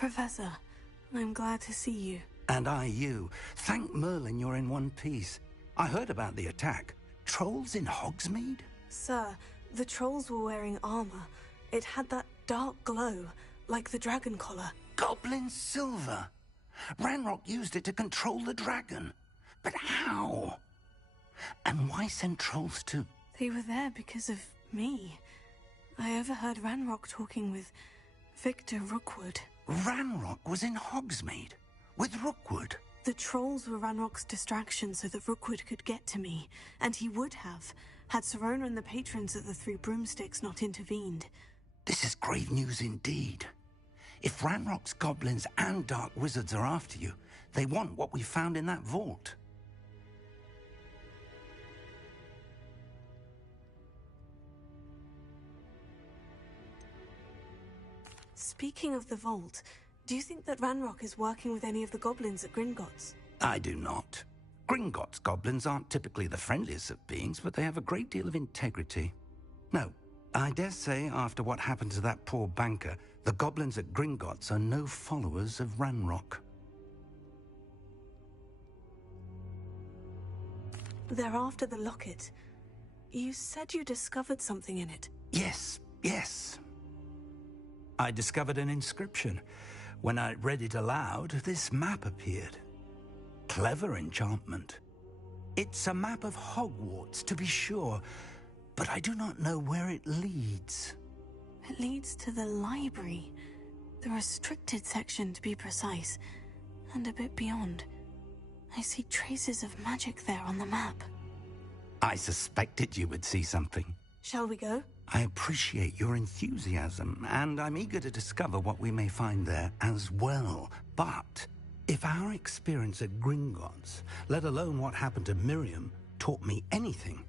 Professor, I'm glad to see you. And I you. Thank Merlin you're in one piece. I heard about the attack. Trolls in Hogsmeade? Sir, the trolls were wearing armor. It had that dark glow, like the dragon collar. Goblin silver! Ranrock used it to control the dragon. But how? And why send trolls to... They were there because of me. I overheard Ranrock talking with Victor Rookwood. Ranrock was in Hogsmeade? With Rookwood? The trolls were Ranrock's distraction so that Rookwood could get to me. And he would have, had Sirona and the patrons of the Three Broomsticks not intervened. This is grave news indeed. If Ranrock's goblins and dark wizards are after you, they want what we found in that vault. Speaking of the vault, do you think that Ranrock is working with any of the goblins at Gringotts? I do not. Gringotts goblins aren't typically the friendliest of beings, but they have a great deal of integrity. No, I dare say after what happened to that poor banker, the goblins at Gringotts are no followers of Ranrock. They're after the locket. You said you discovered something in it. Yes. I discovered an inscription. When I read it aloud, this map appeared. Clever enchantment. It's a map of Hogwarts, to be sure, but I do not know where it leads. It leads to the library. The restricted section, to be precise, and a bit beyond. I see traces of magic there on the map. I suspected you would see something. Shall we go? I appreciate your enthusiasm, and I'm eager to discover what we may find there as well. But if our experience at Gringotts, let alone what happened to Miriam, taught me anything,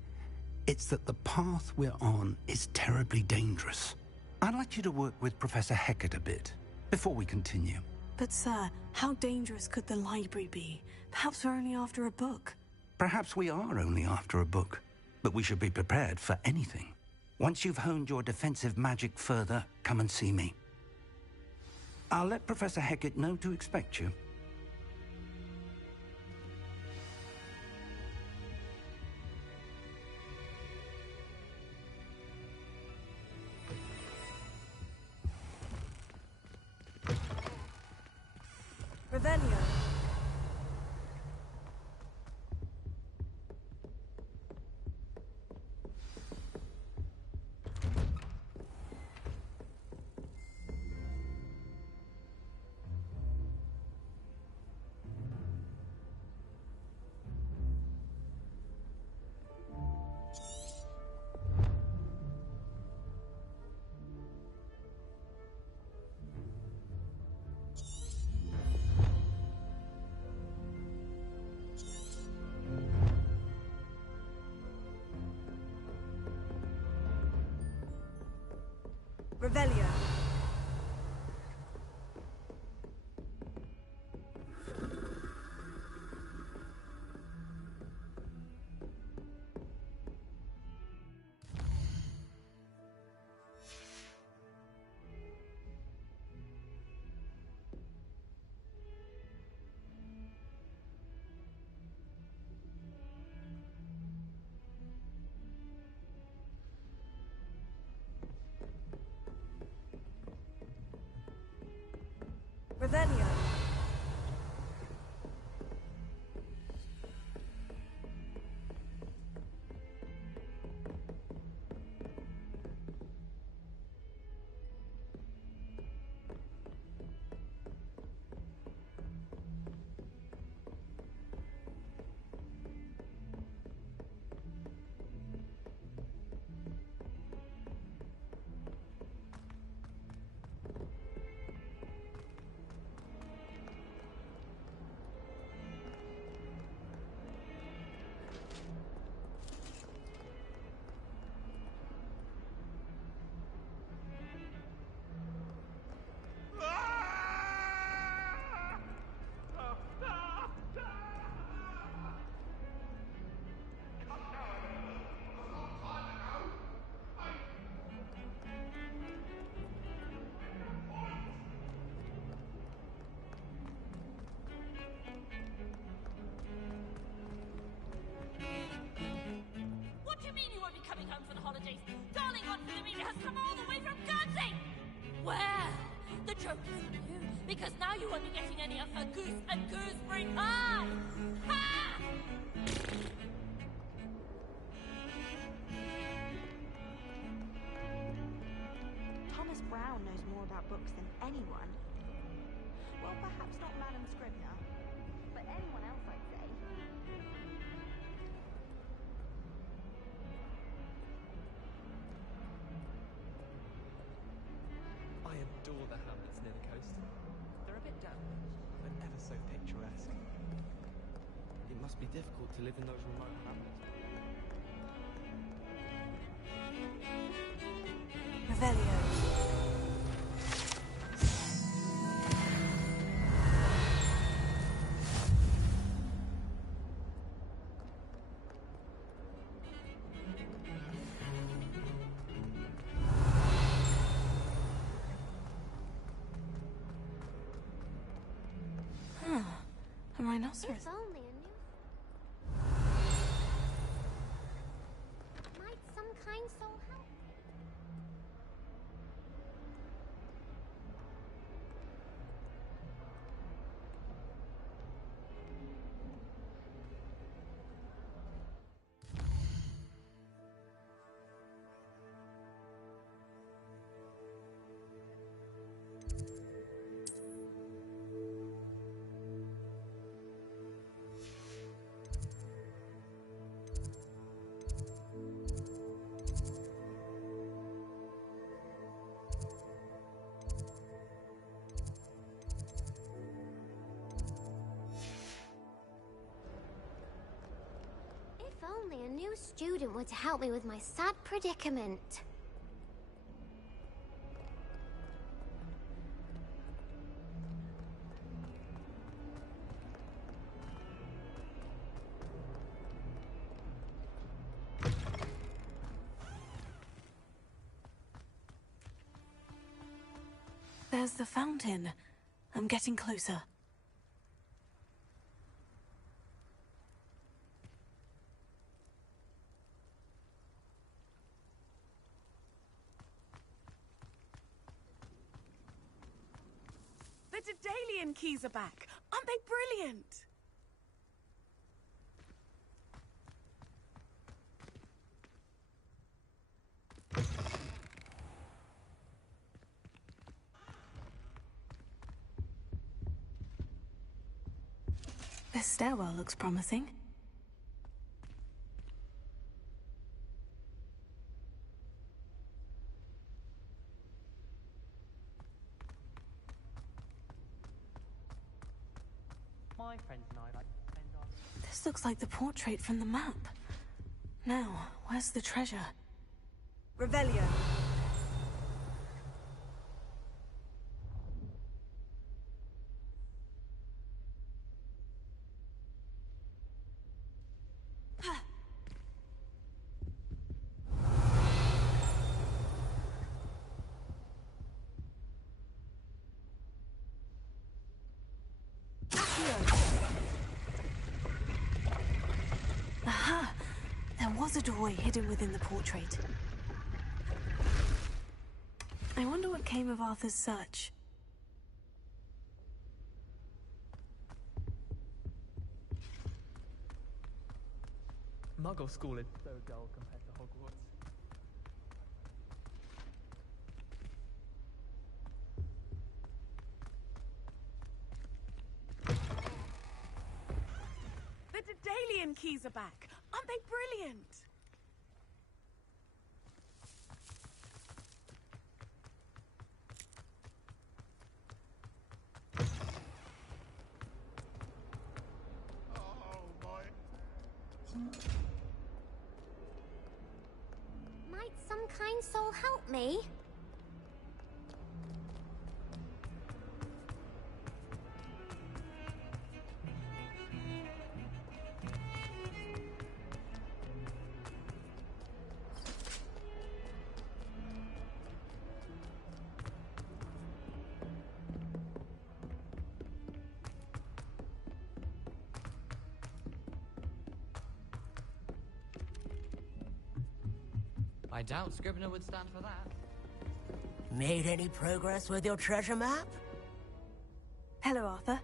it's that the path we're on is terribly dangerous. I'd like you to work with Professor Hecat a bit, before we continue. But sir, how dangerous could the library be? Perhaps we're only after a book. Perhaps we are only after a book, but we should be prepared for anything. Once you've honed your defensive magic further, come and see me. I'll let Professor Hecat know to expect you. Revelio. Revelio. Revelio. mean you won't be coming home for the holidays? Darling Aunt Philomena has come all the way from Guernsey! Well, the joke is on you, because now you won't be getting any of her goose and gooseberry pie! Ha! Thomas Brown knows more about books than anyone. Well, perhaps not Madame Scribner, but anyone else, I'd say. I adore the hamlets near the coast. They're a bit damp, but ever so picturesque. It must be difficult to live in those remote hamlets. Revelio. A rhinoceros. If only a new... Might some kind soul help? If only a new student were to help me with my sad predicament. There's the fountain. I'm getting closer. The Daedalian keys are back. Aren't they brilliant? This stairwell looks promising. My friends and I like to spend our... This looks like the portrait from the map. Now, where's the treasure? Revelio. Aha! There was a doorway hidden within the portrait. I wonder what came of Arthur's search. Muggle school is so dull compared to Hogwarts. The Daedalian keys are back. Aren't they brilliant? Might some kind soul help me? I doubt Scribner would stand for that. Made any progress with your treasure map? Hello, Arthur.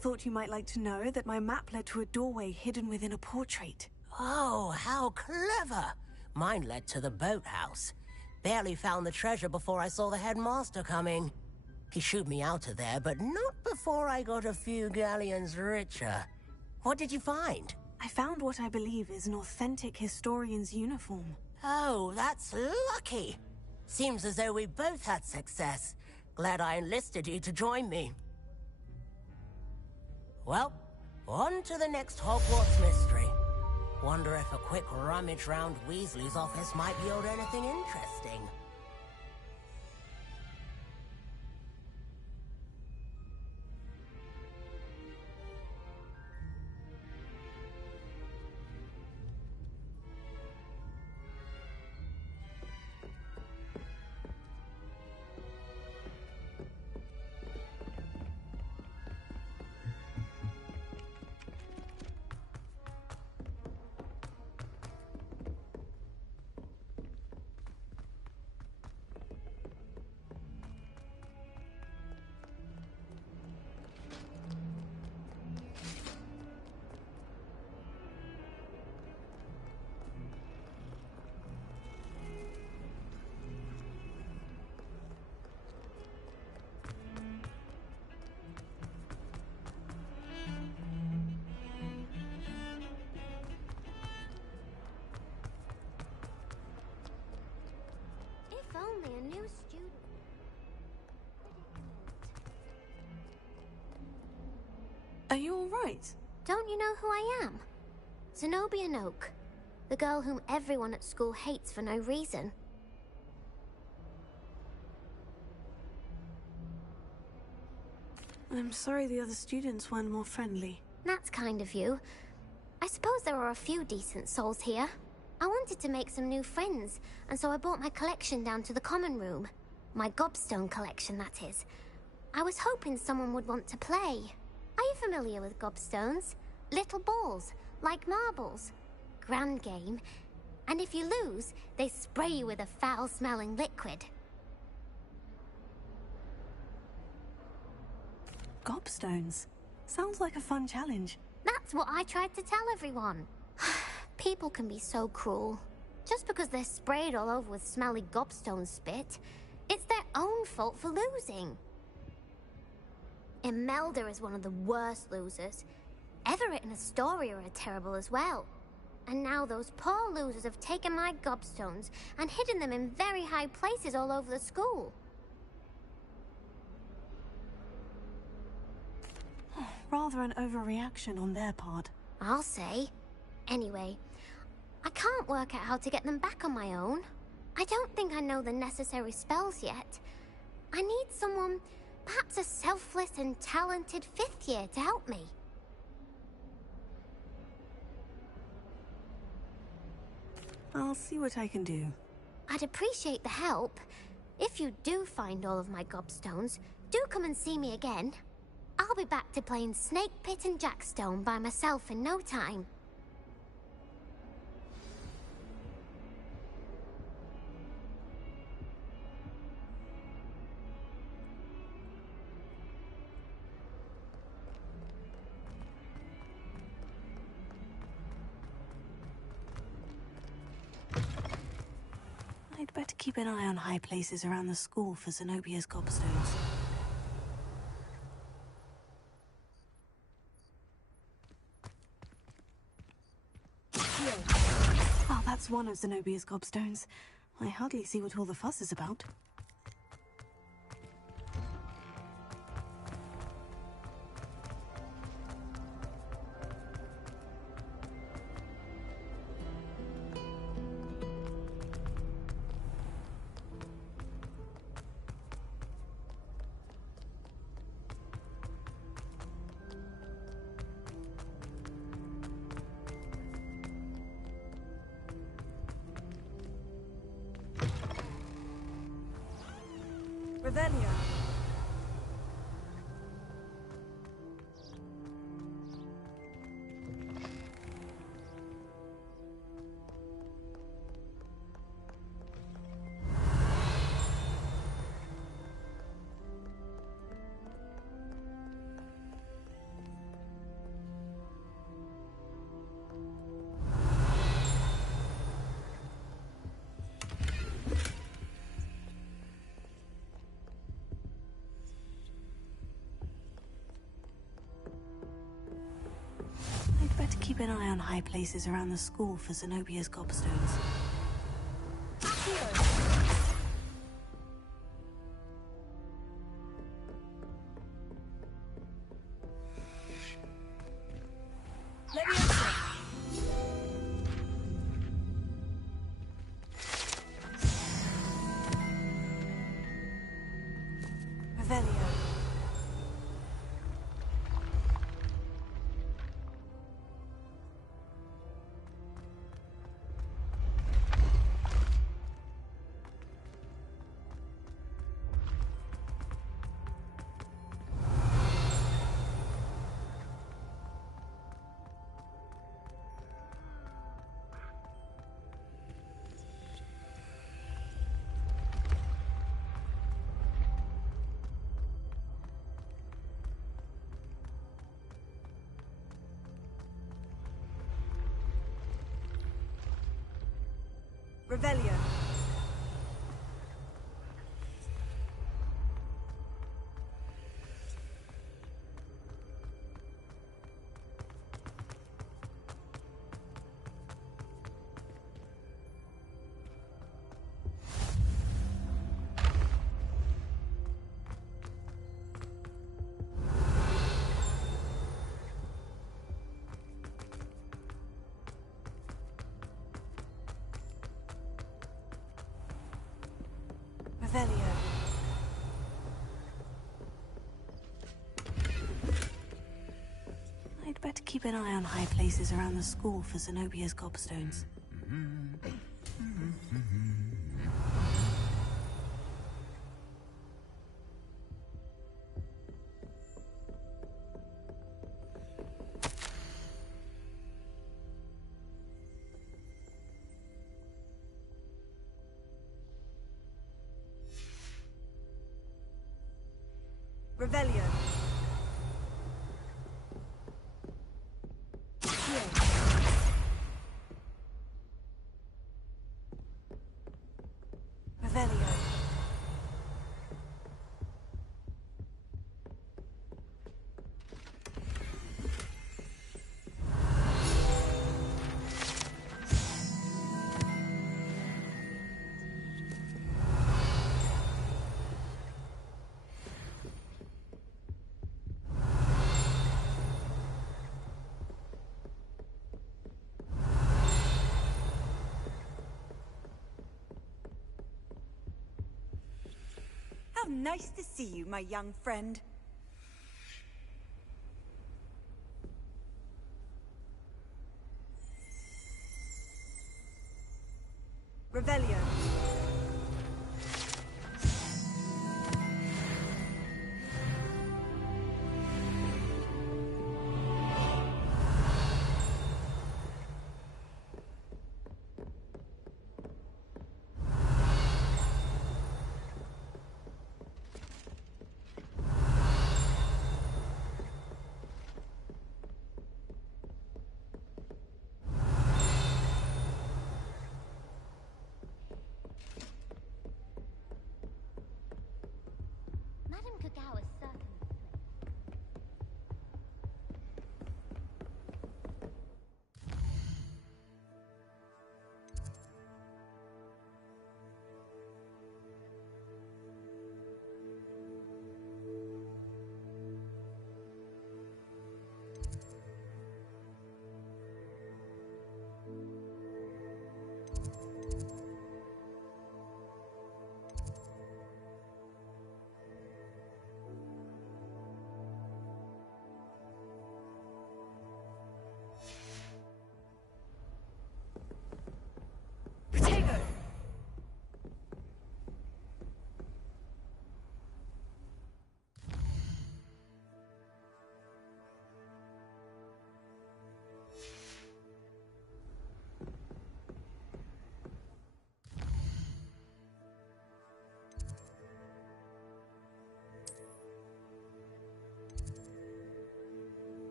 Thought you might like to know that my map led to a doorway hidden within a portrait. Oh, how clever! Mine led to the boathouse. Barely found the treasure before I saw the headmaster coming. He shooed me out of there, but not before I got a few galleons richer. What did you find? I found what I believe is an authentic historian's uniform. Oh, that's lucky. Seems as though we both had success. Glad I enlisted you to join me. Well, on to the next Hogwarts mystery. Wonder if a quick rummage round Weasley's office might yield anything interesting. If only a new student. Are you all right? Don't you know who I am? Zenobia Noak, the girl whom everyone at school hates for no reason. I'm sorry the other students weren't more friendly. That's kind of you. I suppose there are a few decent souls here. I wanted to make some new friends, and so I brought my collection down to the common room. My gobstone collection, that is. I was hoping someone would want to play. Are you familiar with gobstones? Little balls, like marbles. Grand game. And if you lose, they spray you with a foul-smelling liquid. Gobstones. Sounds like a fun challenge. That's what I tried to tell everyone. People can be so cruel. Just because they're sprayed all over with smelly gobstone spit, it's their own fault for losing. Imelda is one of the worst losers. Everett and Astoria are terrible as well. And now those poor losers have taken my gobstones and hidden them in very high places all over the school. Rather an overreaction on their part. I'll say. Anyway, I can't work out how to get them back on my own. I don't think I know the necessary spells yet. I need someone, perhaps a selfless and talented fifth year to help me. I'll see what I can do. I'd appreciate the help. If you do find all of my gobstones, do come and see me again. I'll be back to playing Snake Pit and Jackstone by myself in no time. I'd better keep an eye on high places around the school for Zenobia's gobstones. Oh, that's one of Zenobia's gobstones. I hardly see what all the fuss is about. Revelio. keep an eye on high places around the school for Zenobia's gobstones. Revelio. Revelio. I'd better keep an eye on high places around the school for Zenobia's gobstones. Revelio. Revelio. How nice to see you, my young friend. Revelio.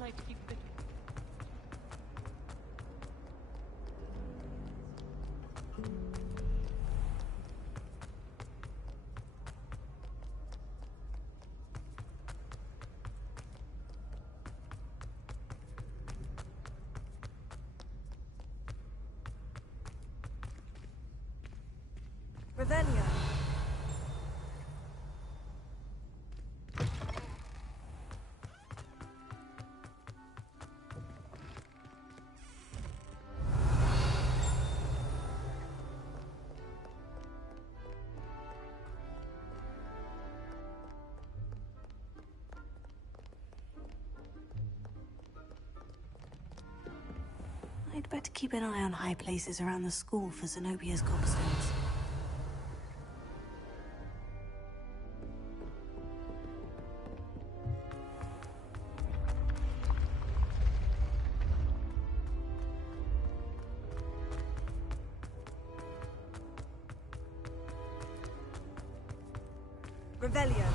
can I keep it? Revelio. I'd better keep an eye on high places around the school for Zenobia's gobstones. Revelio.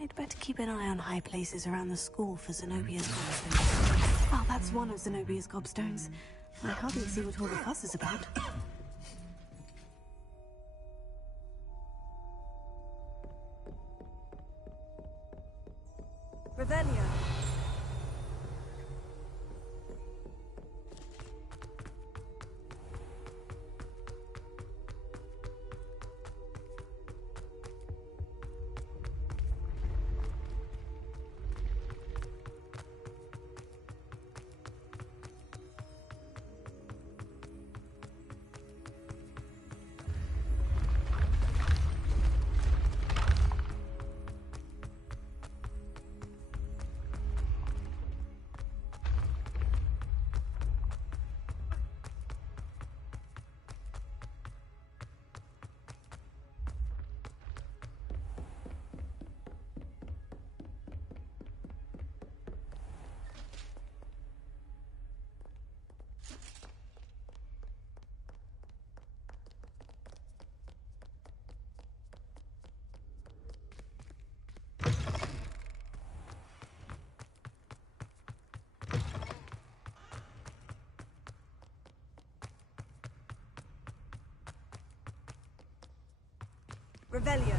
I'd better keep an eye on high places around the school for Zenobia's gobstones. Well, that's one of Zenobia's gobstones. I hardly see what all the fuss is about. Revelio. Revelio.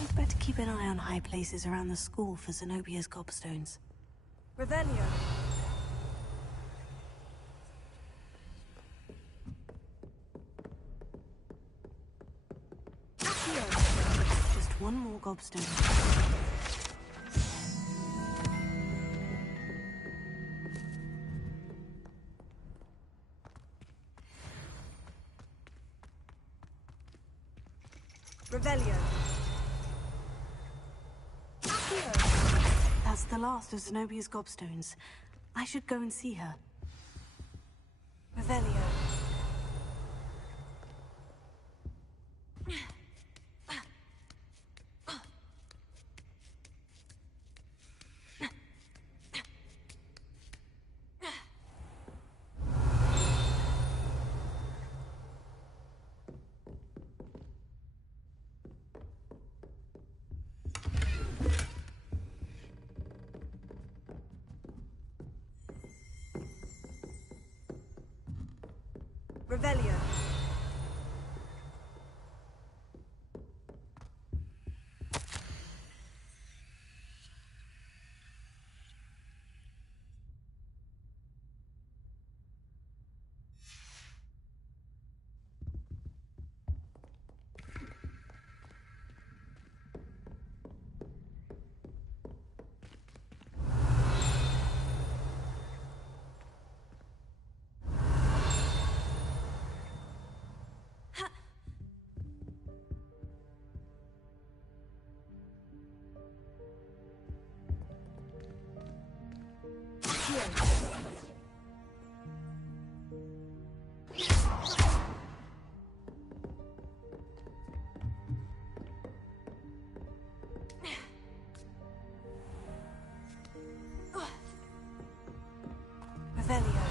I'd better keep an eye on high places around the school for Zenobia's gobstones. Revelio. Just one more gobstone. Revelio. That's the last of Zenobia's gobstones. I should go and see her. Revelio. Revelio. Revelio.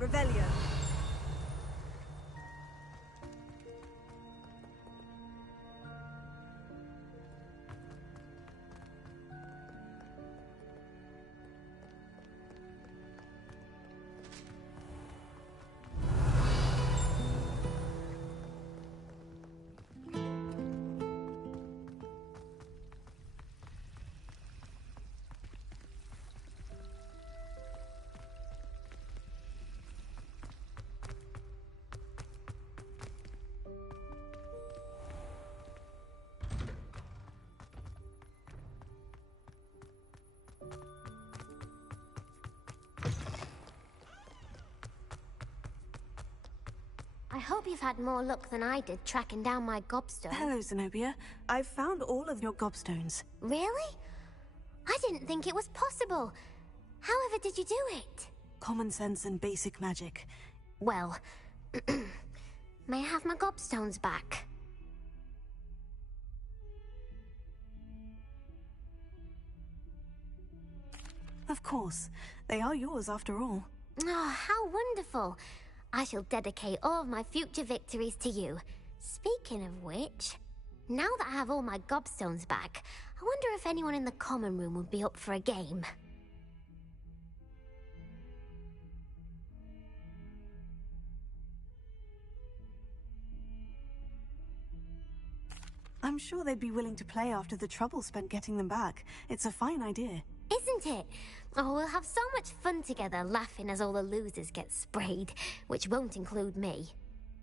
Revelio. I hope you've had more luck than I did tracking down my gobstone. Hello, Zenobia. I've found all of your gobstones. Really? I didn't think it was possible. However did you do it? Common sense and basic magic. Well, may I have my gobstones back? Of course. They are yours after all. Oh, how wonderful. I shall dedicate all of my future victories to you. Speaking of which, now that I have all my gobstones back, I wonder if anyone in the common room would be up for a game. I'm sure they'd be willing to play after the trouble spent getting them back. It's a fine idea. Isn't it? Oh, we'll have so much fun together, laughing as all the losers get sprayed, which won't include me.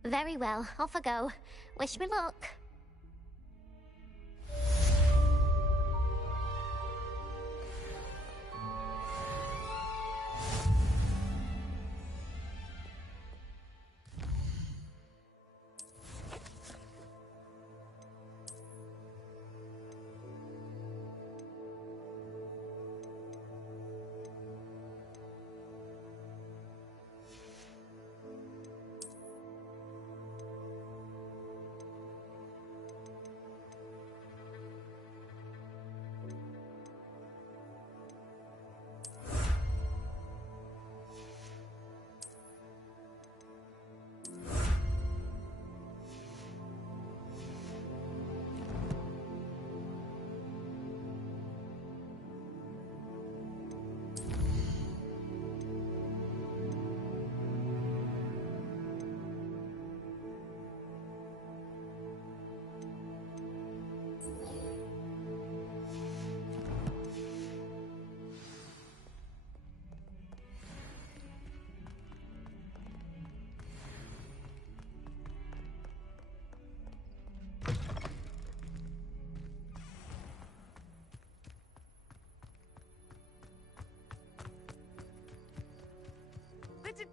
Very well, off I go. Wish me luck.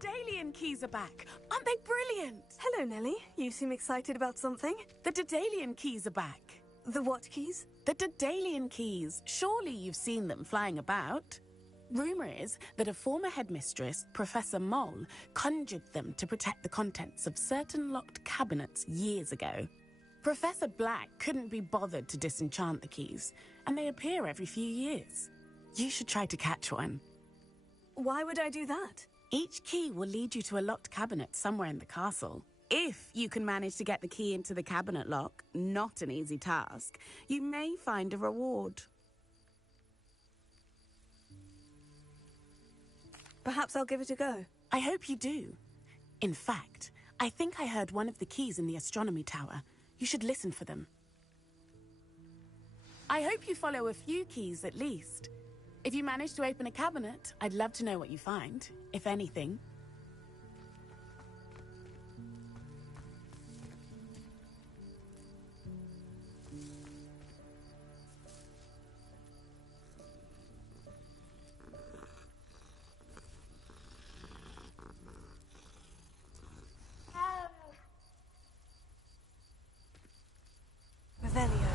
Daedalian keys are back. Aren't they brilliant? Hello, Nellie. You seem excited about something. The Daedalian keys are back. The what keys? The Daedalian keys. Surely you've seen them flying about. Rumour is that a former headmistress, Professor Moll, conjured them to protect the contents of certain locked cabinets years ago. Professor Black couldn't be bothered to disenchant the keys, and they appear every few years. You should try to catch one. Why would I do that? Each key will lead you to a locked cabinet somewhere in the castle. If you can manage to get the key into the cabinet lock, not an easy task, you may find a reward. Perhaps I'll give it a go. I hope you do. In fact, I think I heard one of the keys in the astronomy tower. You should listen for them. I hope you follow a few keys at least. If you manage to open a cabinet, I'd love to know what you find, if anything. Revelio.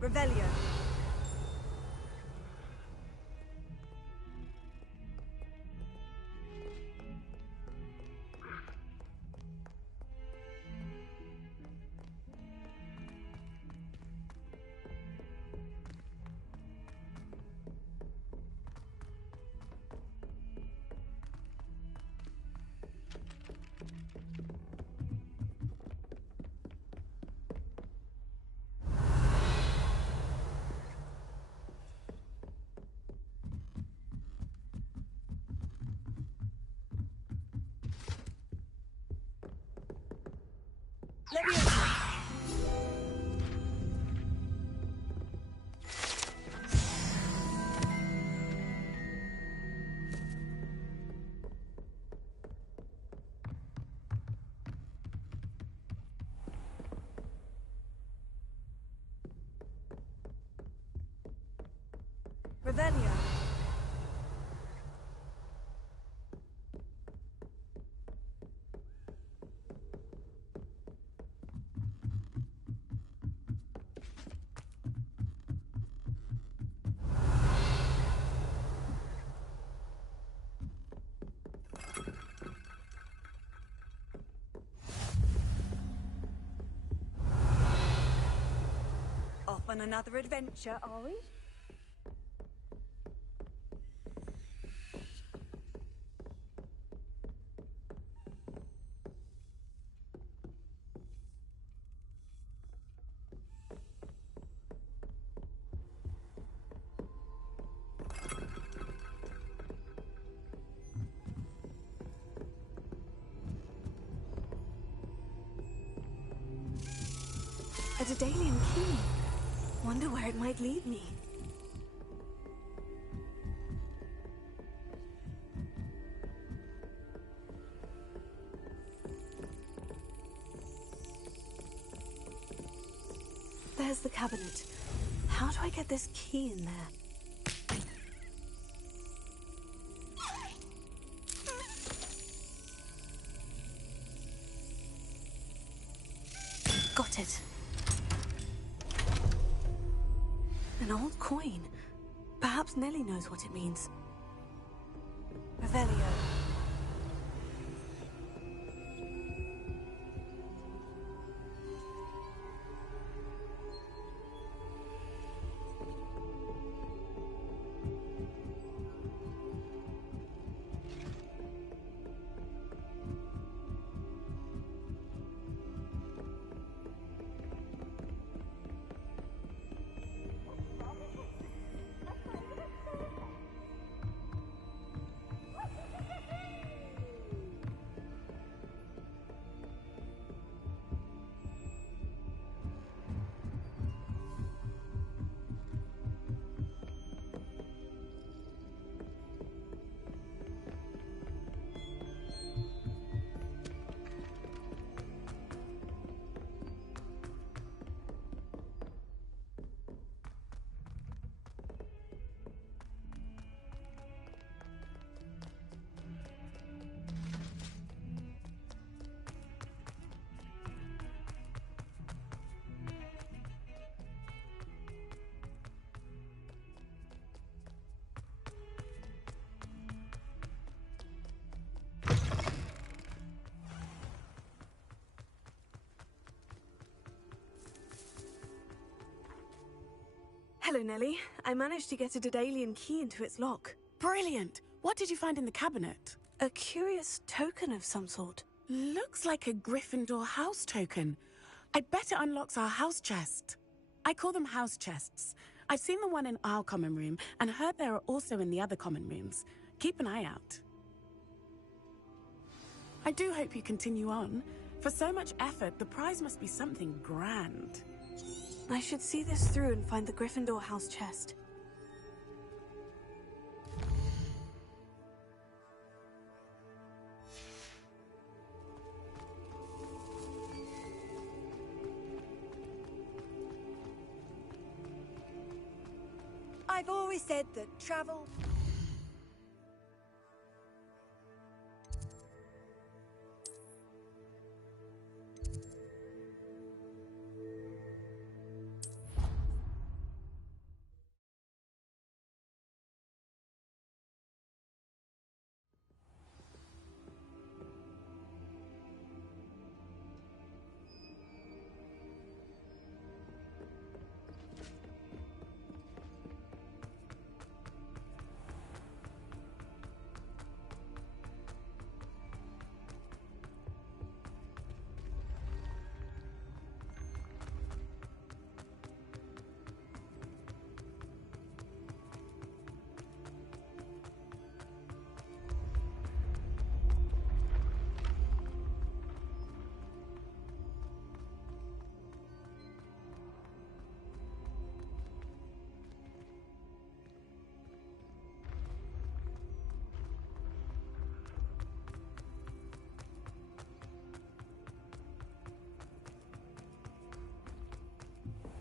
Revelio. Revelio. Off on another adventure, are we? A Daedalian key. Wonder where it might lead me. There's the cabinet. How do I get this key in there? Got it. An old coin. Perhaps Nellie knows what it means. Revelio. Hello, Nellie. I managed to get a Daedalian key into its lock. Brilliant! What did you find in the cabinet? A curious token of some sort. Looks like a Gryffindor house token. I bet it unlocks our house chest. I call them house chests. I've seen the one in our common room and heard there are also in the other common rooms. Keep an eye out. I do hope you continue on. For so much effort, the prize must be something grand. I should see this through and find the Gryffindor house chest. I've always said that travel...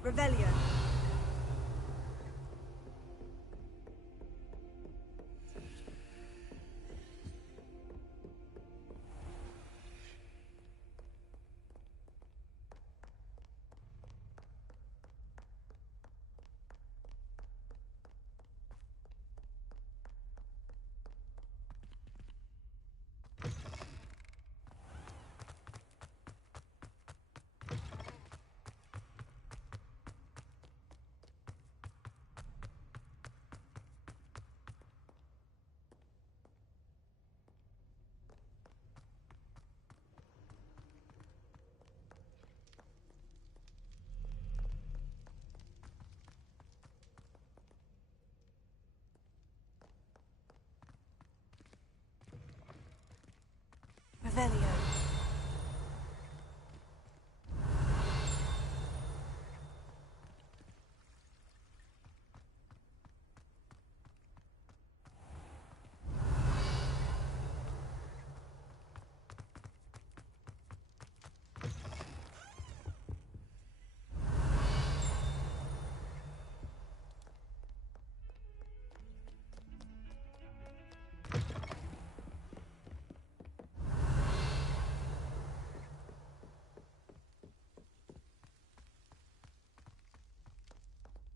Revelio. Revelio.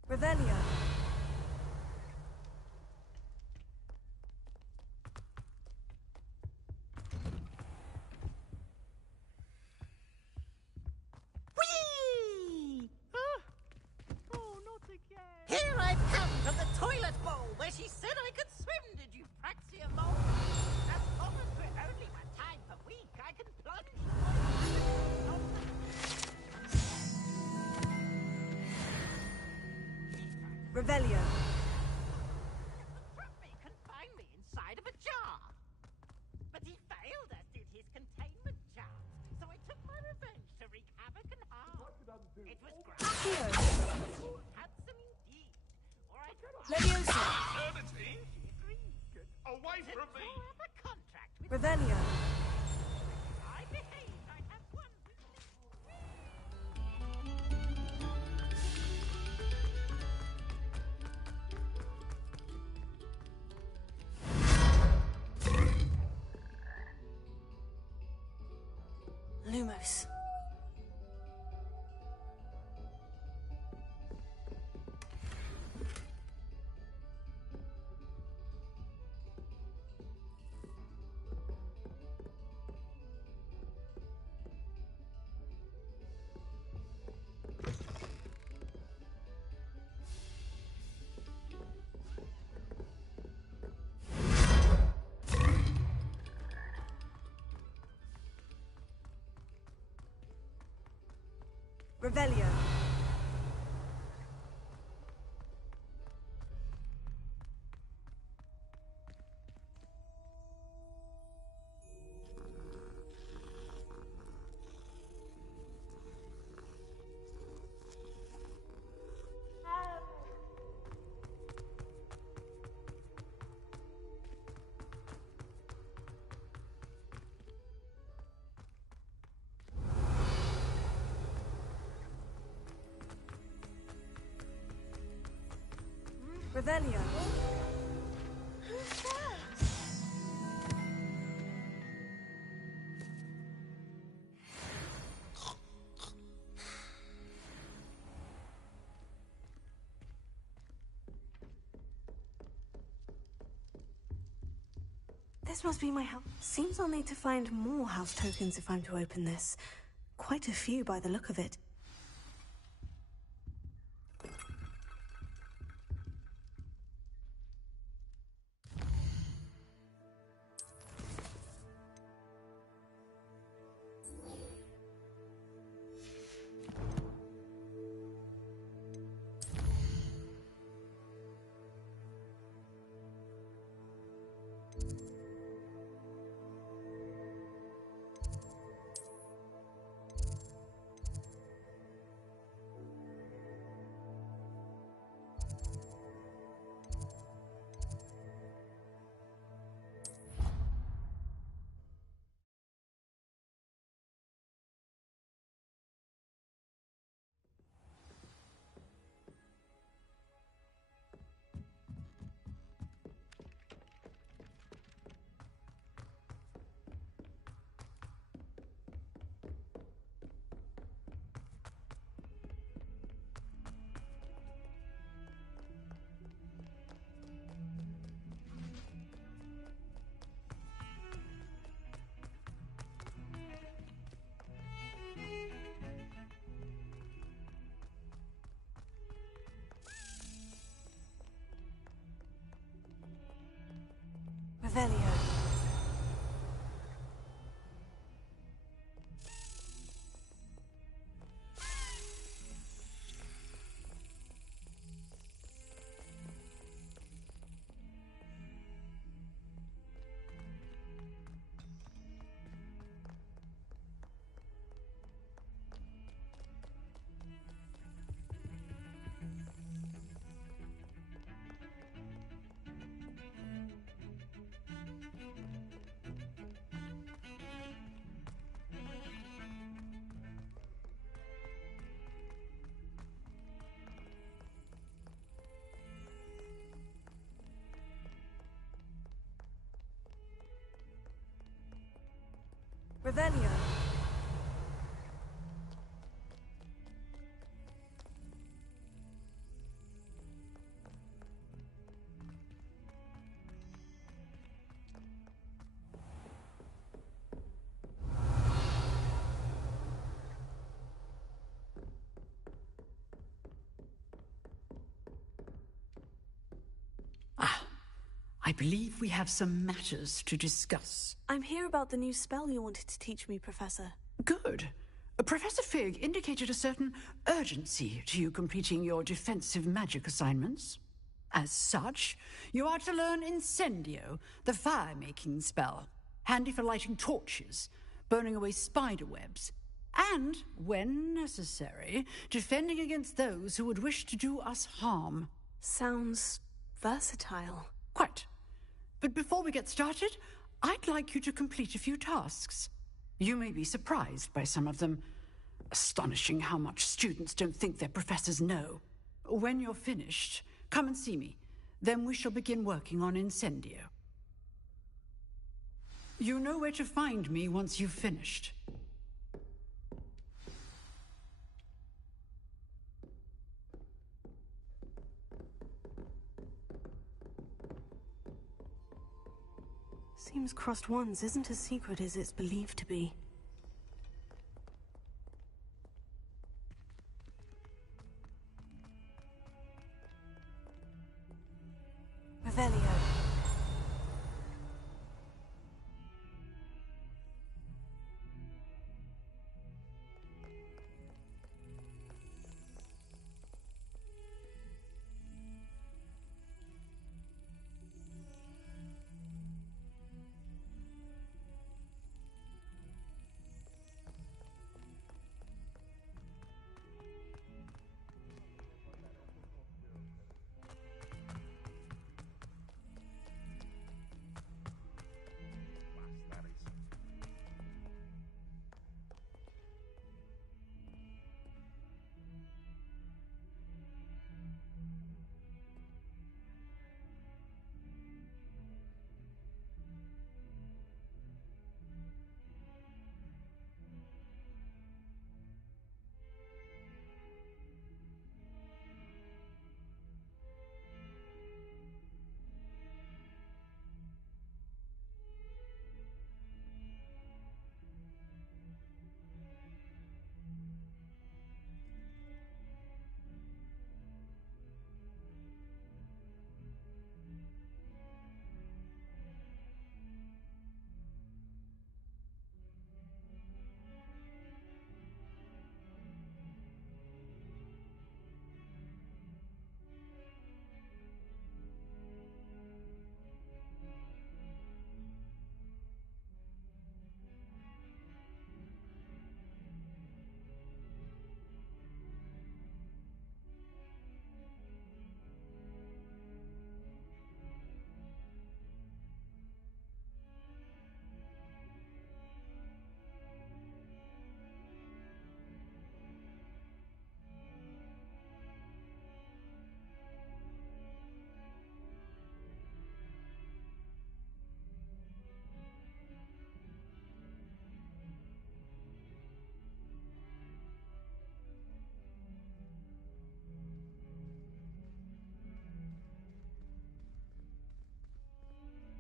Revelio. Whee! Oh, not again. Here I've come from the toilet bowl where she said I could swim. Did you praxia mole? As long as we're only one time per week, I can plunge. Revelio. Trumpy confined me inside of a jar. But he failed, as did his containment jar. So I took my revenge to wreak havoc and harm. It was great. Handsome indeed. Or I could Leviosa. Eternity? She agreed. Get away To from me! draw up a contract with Revelio. I behaved. I'd have one. Lumos. Revelio. Revelio. This must be my house. Seems I'll need to find more house tokens if I'm to open this. Quite a few by the look of it. Revelio. Revelio. I believe we have some matters to discuss. I'm here about the new spell you wanted to teach me, Professor. Good. Professor Fig indicated a certain urgency to you completing your defensive magic assignments. As such, you are to learn Incendio, the fire-making spell, handy for lighting torches, burning away spider webs, and, when necessary, defending against those who would wish to do us harm. Sounds versatile. Quite. But before we get started, I'd like you to complete a few tasks. You may be surprised by some of them. Astonishing how much students don't think their professors know. When you're finished, come and see me. Then we shall begin working on Incendio. You know where to find me once you've finished. Seems crossed ones isn't as secret as it's believed to be. Revelio.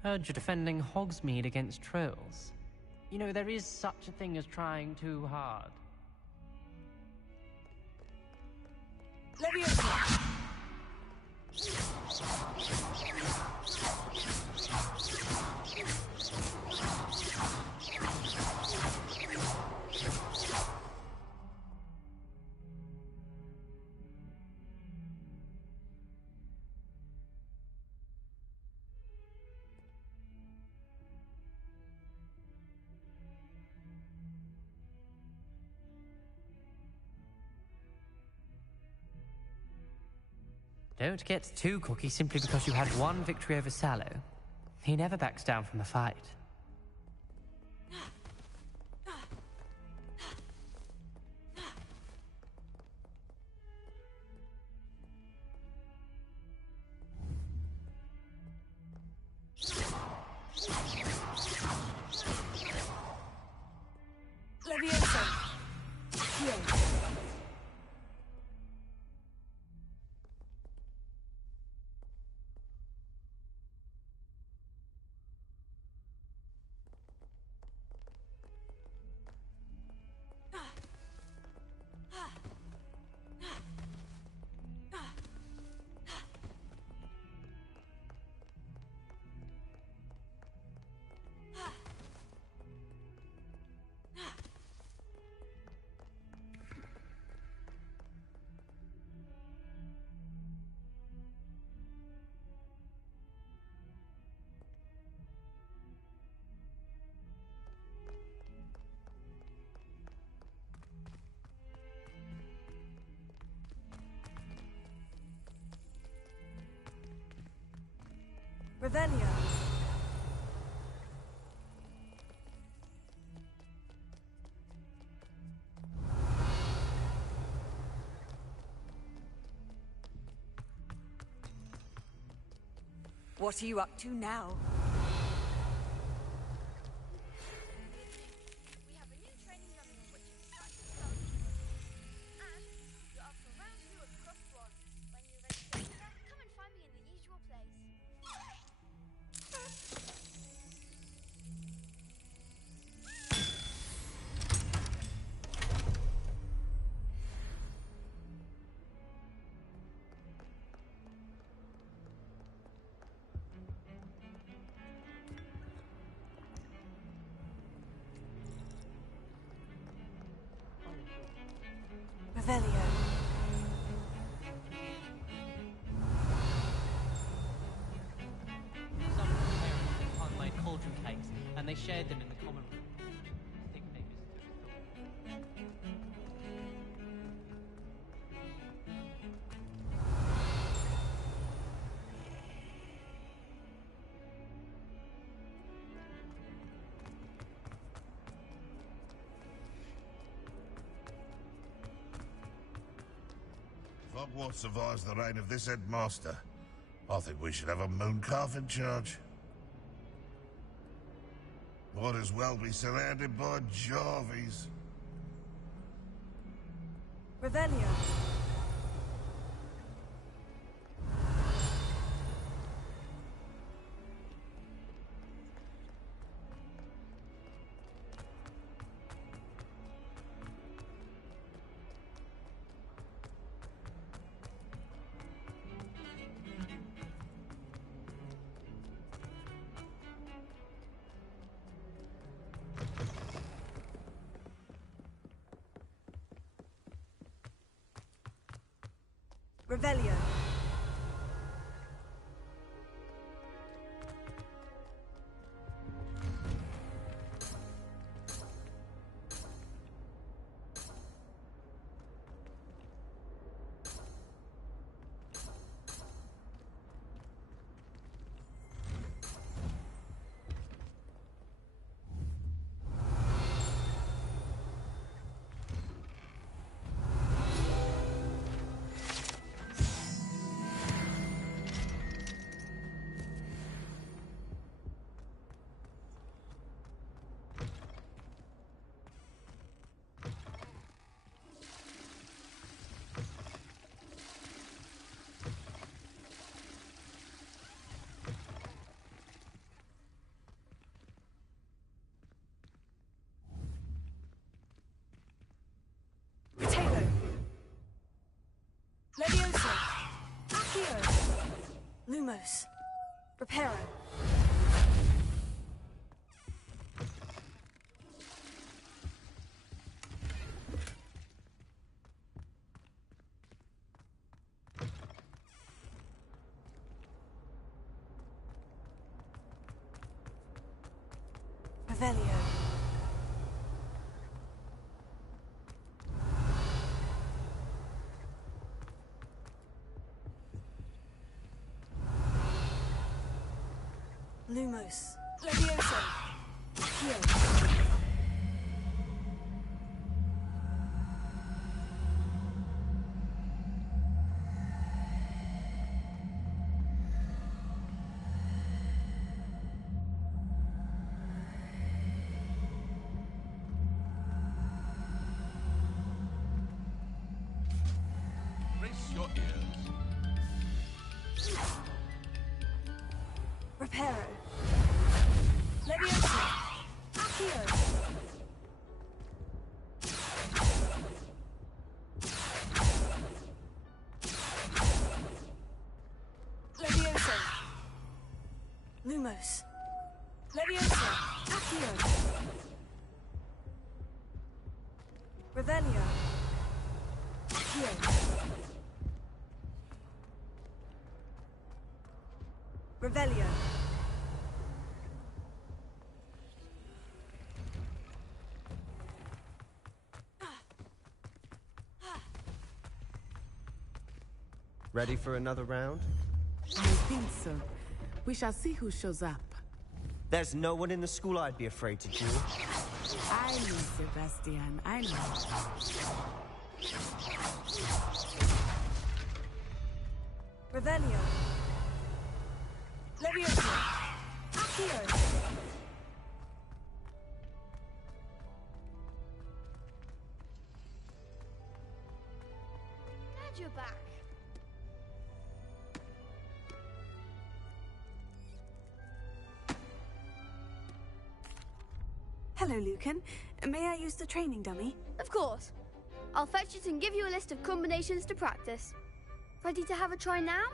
Heard you're defending Hogsmeade against trolls. You know, there is such a thing as trying too hard. Leviosa! Don't get too cocky simply because you had one victory over Sallow. He never backs down from a fight. Leviosa! Heal. Revelio. What are you up to now? Revelio. Some parents handmade cauldron cakes, and they shared them in the common room. I think they If Hogwarts survives the reign of this headmaster, I think we should have a mooncalf in charge. Might as well be surrounded by Jarvies. Revelio. Revelio. Lumos. Reparo. Revelio. Lumos. Levioso. Accio. Brace your ears. Reparo. Levioso. Accio. Levioso. Lumos. Levioso. Accio. Revelio. Accio. Revelio. Ready for another round? I think so. We shall see who shows up. There's no one in the school I'd be afraid to duel. I know, Sebastian. I know. Revelio. Levioso. Accio. Glad you're back. Hello, Lucan. May I use the training dummy? Of course. I'll fetch it and give you a list of combinations to practice. Ready to have a try now?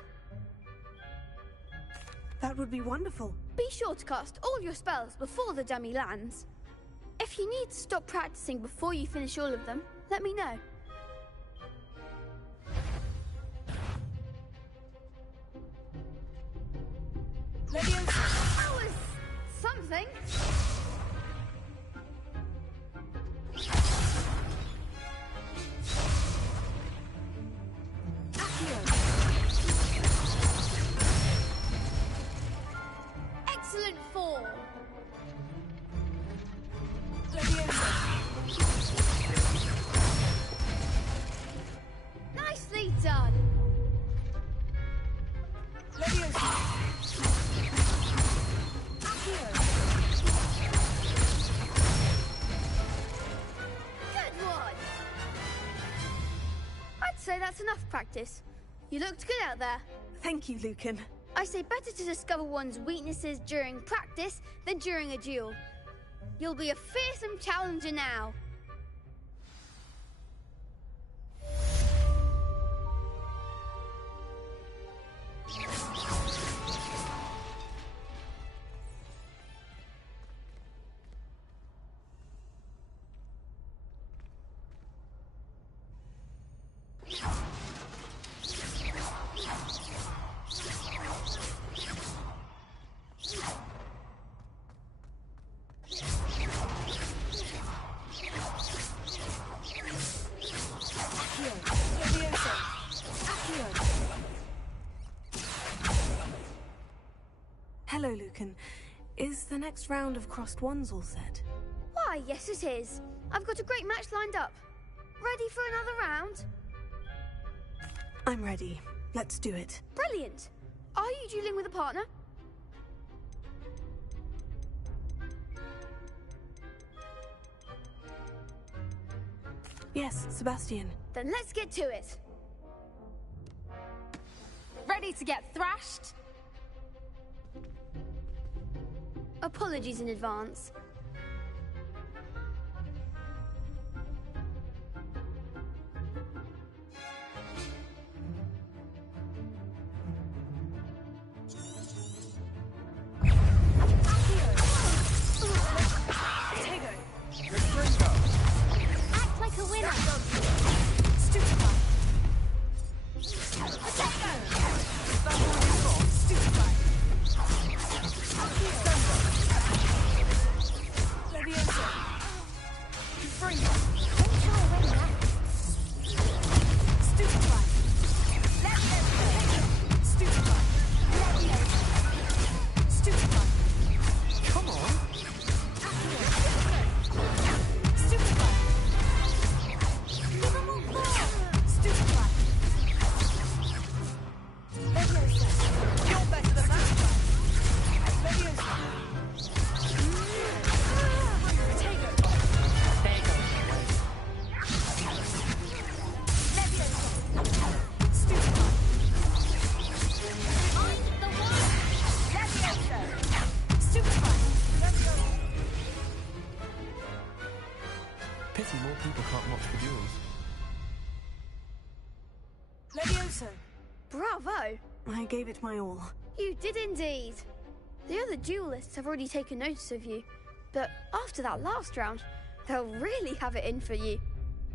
That would be wonderful. Be sure to cast all your spells before the dummy lands. If you need to stop practicing before you finish all of them, let me know. Levioso. That was something. Excellent fall. Nicely done. Good one. I'd say that's enough practice. You looked good out there. Thank you, Lucan. I say better to discover one's weaknesses during practice than during a duel. You'll be a fearsome challenger now. Hello, Lucan. Is the next round of crossed wands all set? Why, yes it is. I've got a great match lined up. Ready for another round? I'm ready. Let's do it. Brilliant. Are you dueling with a partner? Yes, Sebastian. Then let's get to it. Ready to get thrashed? Apologies in advance. Yours. Levioso! Bravo! I gave it my all. You did indeed. The other duelists have already taken notice of you, but after that last round, they'll really have it in for you.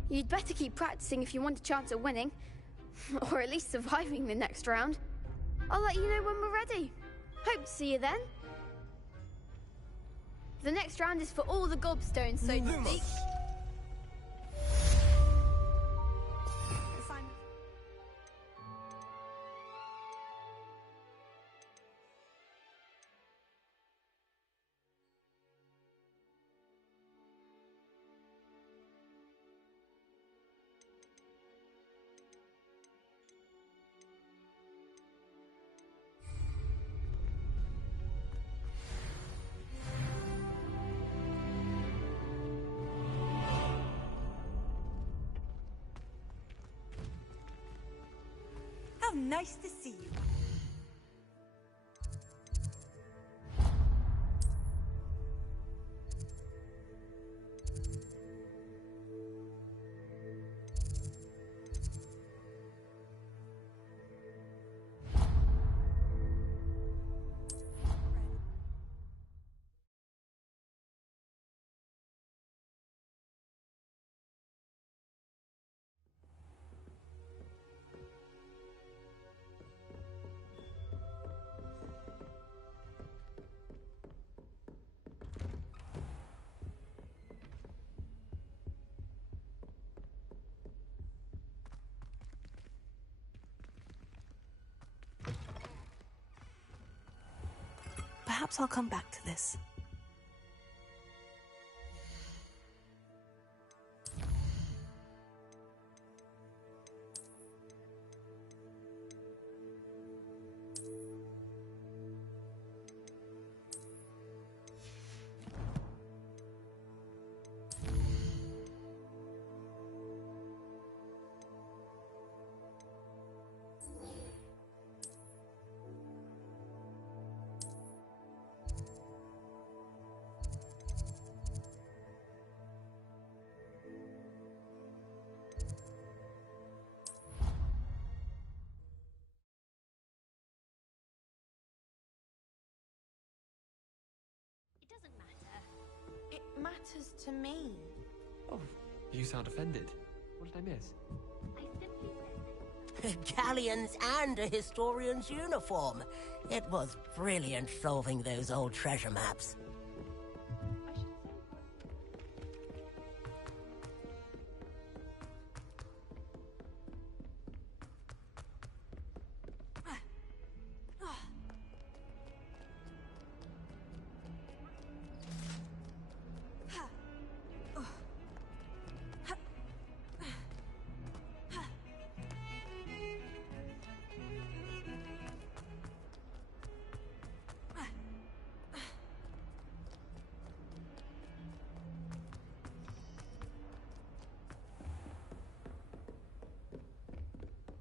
You'd better keep practicing if you want a chance at winning, or at least surviving the next round. I'll let you know when we're ready. Hope to see you then. The next round is for all the gobstones, so to speak. How nice to see you. Perhaps I'll come back to this. It matters to me. Oh, you sound offended. What did I miss? Galleons and a historian's uniform. It was brilliant solving those old treasure maps.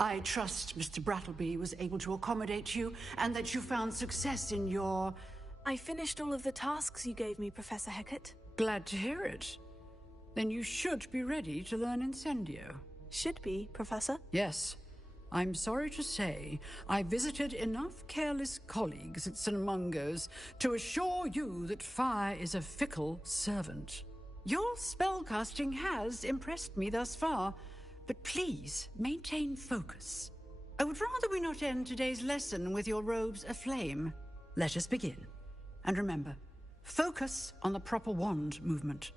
I trust Mr. Brattleby was able to accommodate you and that you found success in your... I finished all of the tasks you gave me, Professor Hecat. Glad to hear it. Then you should be ready to learn Incendio. Should be, Professor? Yes. I'm sorry to say, I visited enough careless colleagues at St. Mungo's to assure you that fire is a fickle servant. Your spellcasting has impressed me thus far, but please maintain focus. I would rather we not end today's lesson with your robes aflame. Let us begin. And remember, focus on the proper wand movement.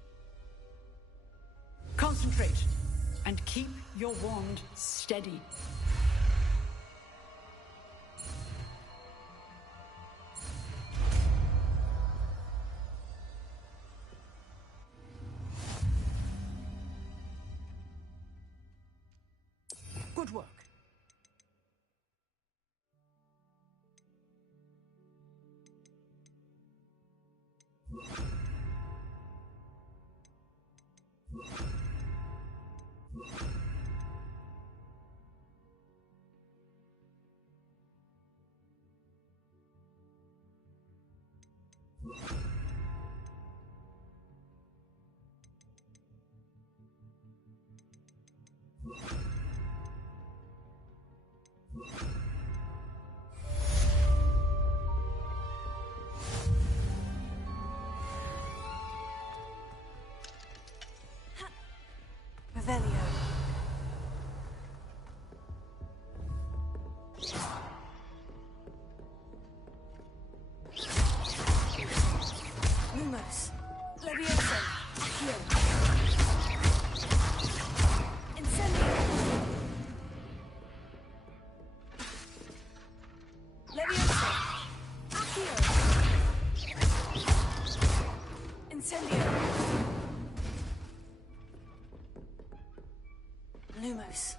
Concentrate and keep your wand steady. Good work. Revelio. Lumos. Levioso. Accio. Incendio. Levioso. Accio. Incendio. Lumos.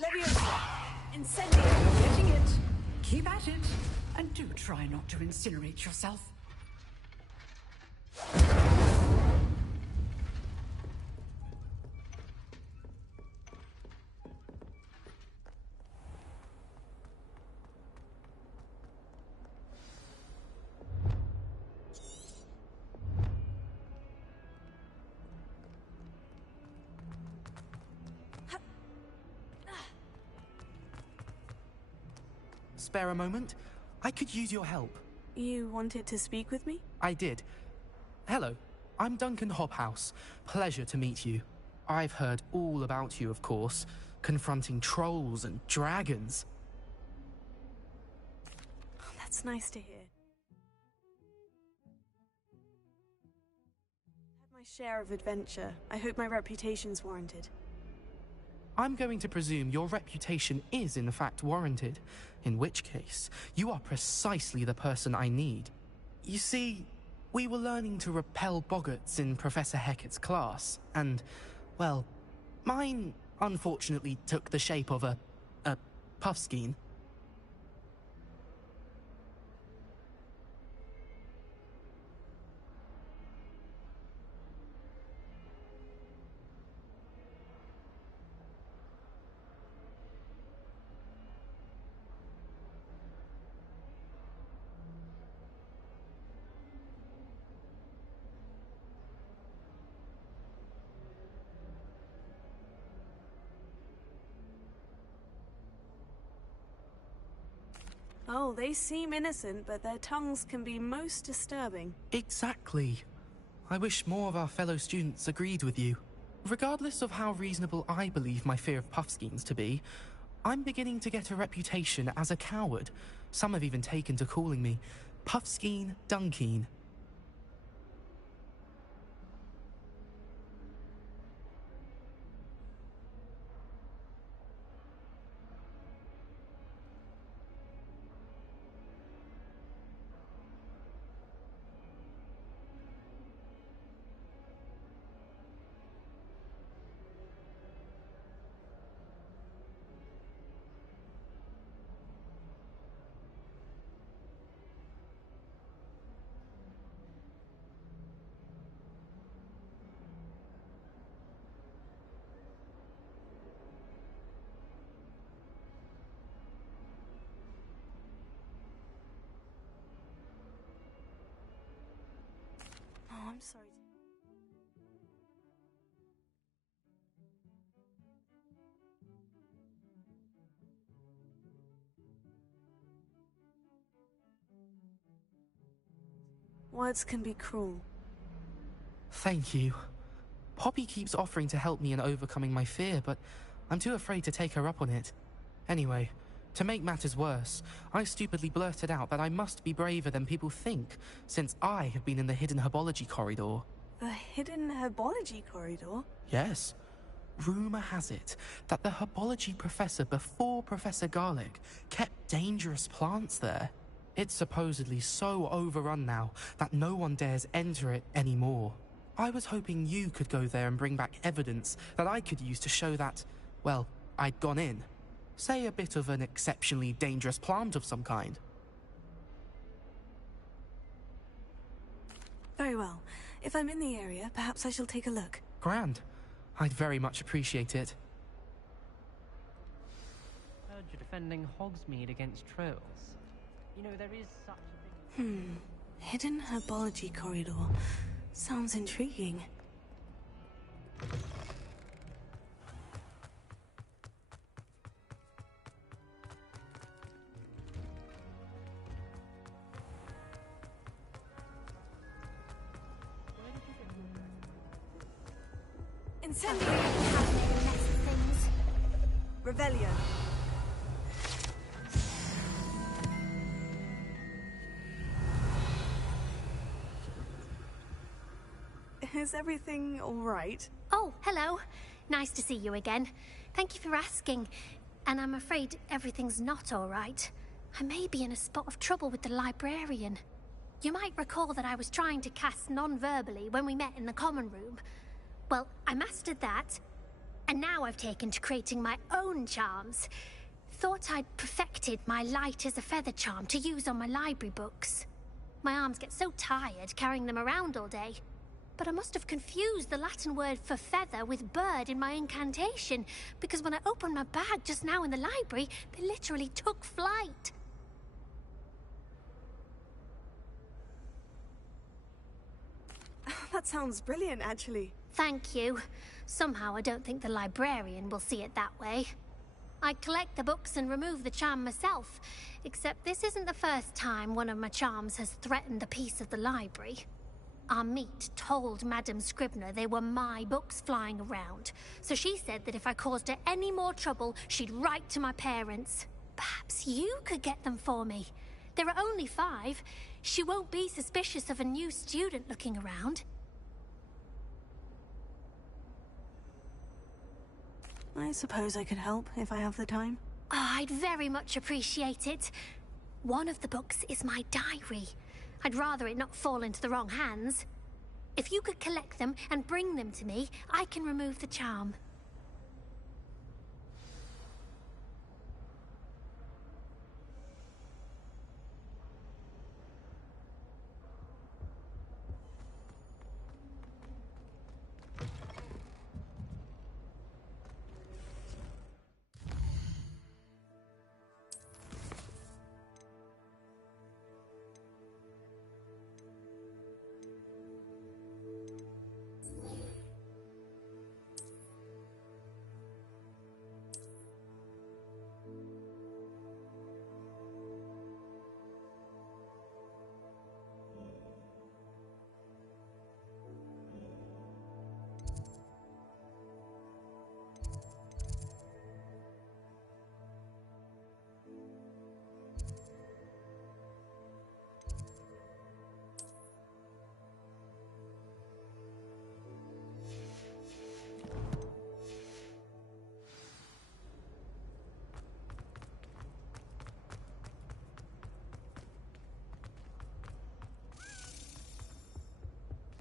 Leviosa. Incendio. Getting it. Keep at it. And do try not to incinerate yourself. Spare a moment? I could use your help. You wanted to speak with me? I did. Hello, I'm Duncan Hobhouse. Pleasure to meet you. I've heard all about you, of course, confronting trolls and dragons. Oh, that's nice to hear. Had my share of adventure. I hope my reputation's warranted. I'm going to presume your reputation is in fact warranted, in which case, you are precisely the person I need. You see, we were learning to repel boggarts in Professor Hecat's class, and, well, mine unfortunately took the shape of a puffskein. Oh, they seem innocent, but their tongues can be most disturbing. Exactly. I wish more of our fellow students agreed with you. Regardless of how reasonable I believe my fear of puffskeins to be, I'm beginning to get a reputation as a coward. Some have even taken to calling me Puffskeen Dunkeen. Oh, I'm sorry. Words can be cruel. Thank you. Poppy keeps offering to help me in overcoming my fear, but I'm too afraid to take her up on it. Anyway, to make matters worse, I stupidly blurted out that I must be braver than people think, since I have been in the hidden herbology corridor. The hidden herbology corridor? Yes. Rumour has it that the herbology professor before Professor Garlic kept dangerous plants there. It's supposedly so overrun now that no one dares enter it anymore. I was hoping you could go there and bring back evidence that I could use to show that, well, I'd gone in. Say a bit of an exceptionally dangerous plant of some kind. Very well. If I'm in the area, perhaps I shall take a look. Grand. I'd very much appreciate it. Heard you're defending Hogsmeade against trolls. You know, there is such a thing. Hidden herbology corridor. Sounds intriguing. Incendio! Things. Revelio. Is everything all right? Oh, hello. Nice to see you again. Thank you for asking. And I'm afraid everything's not all right. I may be in a spot of trouble with the librarian. You might recall that I was trying to cast non-verbally when we met in the common room. Well, I mastered that, and now I've taken to creating my own charms. Thought I'd perfected my light as a feather charm to use on my library books. My arms get so tired carrying them around all day. But I must have confused the Latin word for feather with bird in my incantation, because when I opened my bag just now in the library, they literally took flight. That sounds brilliant, actually. Thank you. Somehow I don't think the librarian will see it that way. I collect the books and remove the charm myself, except this isn't the first time one of my charms has threatened the peace of the library. Our meet told Madame Scribner they were my books flying around, so she said that if I caused her any more trouble, she'd write to my parents. Perhaps you could get them for me. There are only 5. She won't be suspicious of a new student looking around. I suppose I could help if I have the time. Oh, I'd very much appreciate it. One of the books is my diary. I'd rather it not fall into the wrong hands. If you could collect them and bring them to me, I can remove the charm.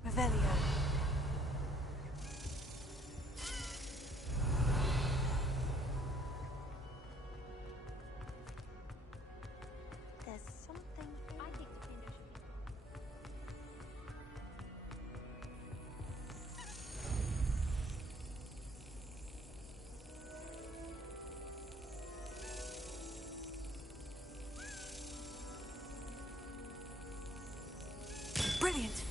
Revelio. There's something I think the window should be. Brilliant.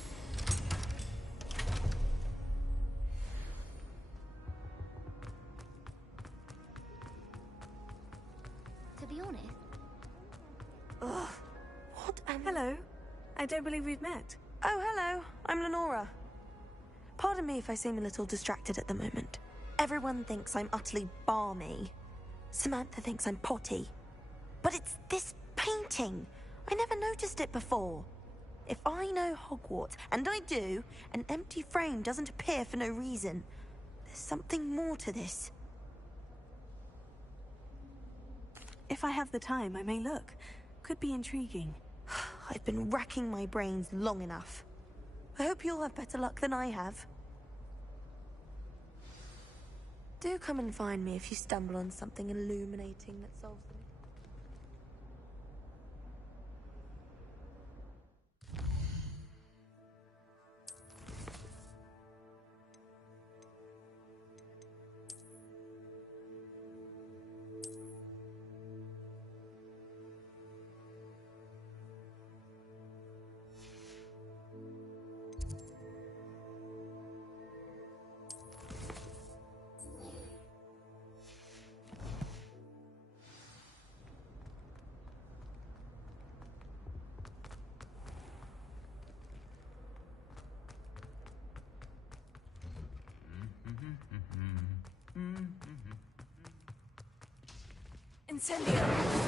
To be honest. Ugh. What am... Hello. I don't believe we've met. Oh, hello. I'm Lenora. Pardon me if I seem a little distracted at the moment. Everyone thinks I'm utterly balmy. Samantha thinks I'm potty. But it's this painting. I never noticed it before. If I know Hogwarts, and I do, an empty frame doesn't appear for no reason. There's something more to this. If I have the time, I may look. Could be intriguing. I've been racking my brains long enough. I hope you'll have better luck than I have. Do come and find me if you stumble on something illuminating that solves them. Incendio!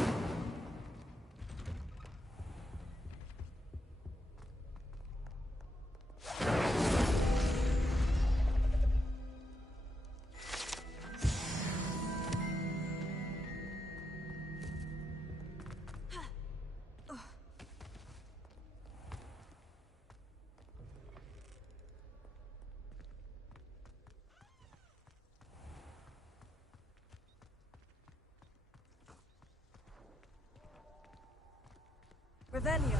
Revelio.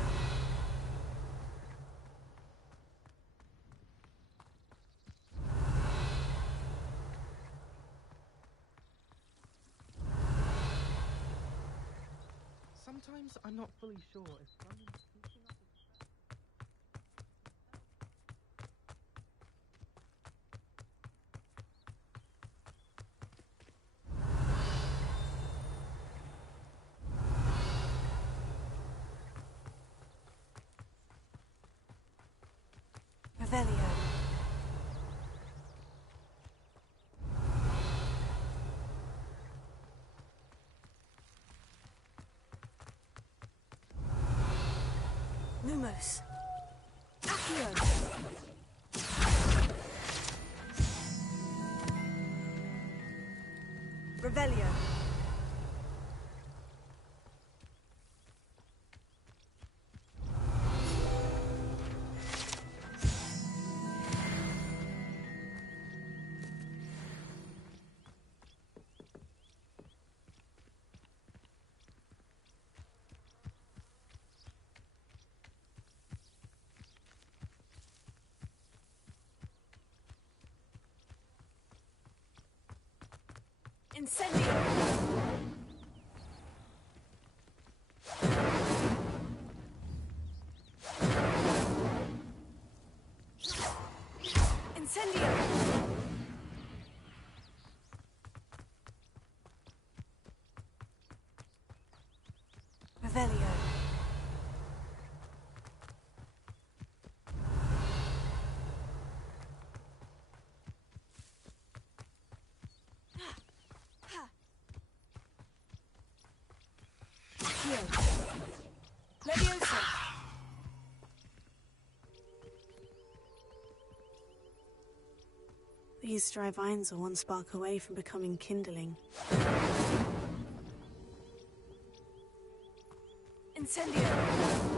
Sometimes I'm not fully sure if someone's teaching us. Revelio. Lumos. Accio. Revelio. Incendio! Incendio! Revelio. Leviosa. These dry vines are one spark away from becoming kindling. Incendio!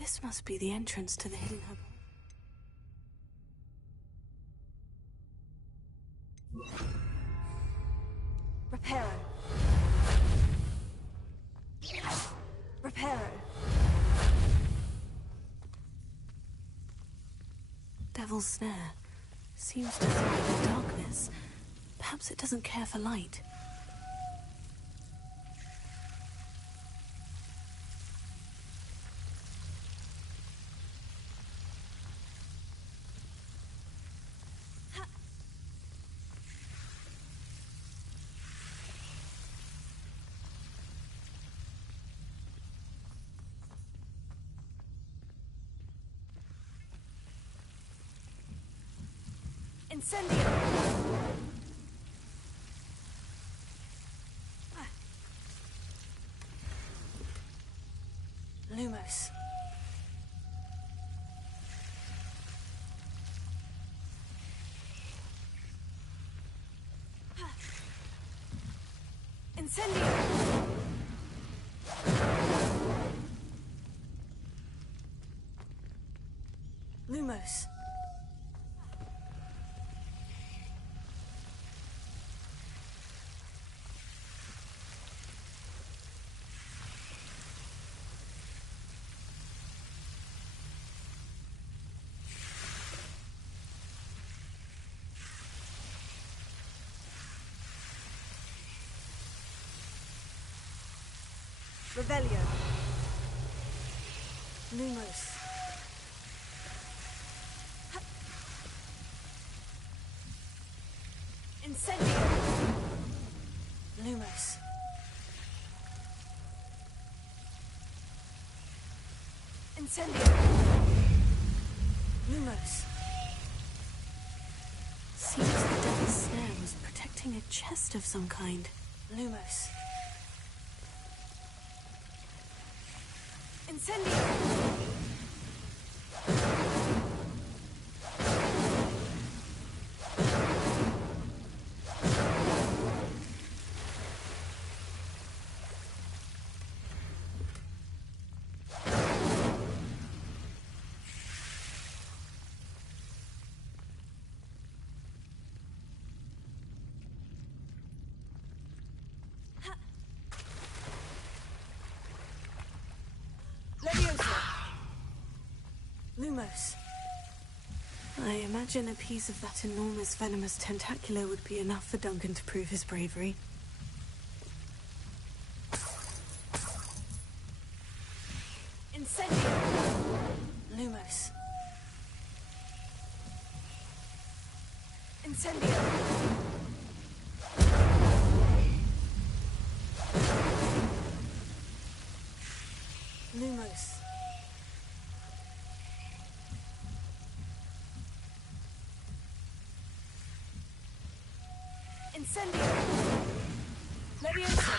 This must be the entrance to the hidden hub. Reparo. Reparo. Devil's Snare seems to thrive in darkness. Perhaps it doesn't care for light. Incendio! Lumos. Incendio! Lumos. Revelio. Lumos. Incendio. Lumos. Incendio! Lumos. Seems the devil's snare was protecting a chest of some kind. Lumos. Incendio! Lumos. I imagine a piece of that enormous venomous tentacular would be enough for Duncan to prove his bravery. Incendio! Lumos. Incendio! Lumos. Incendio! Leviosa!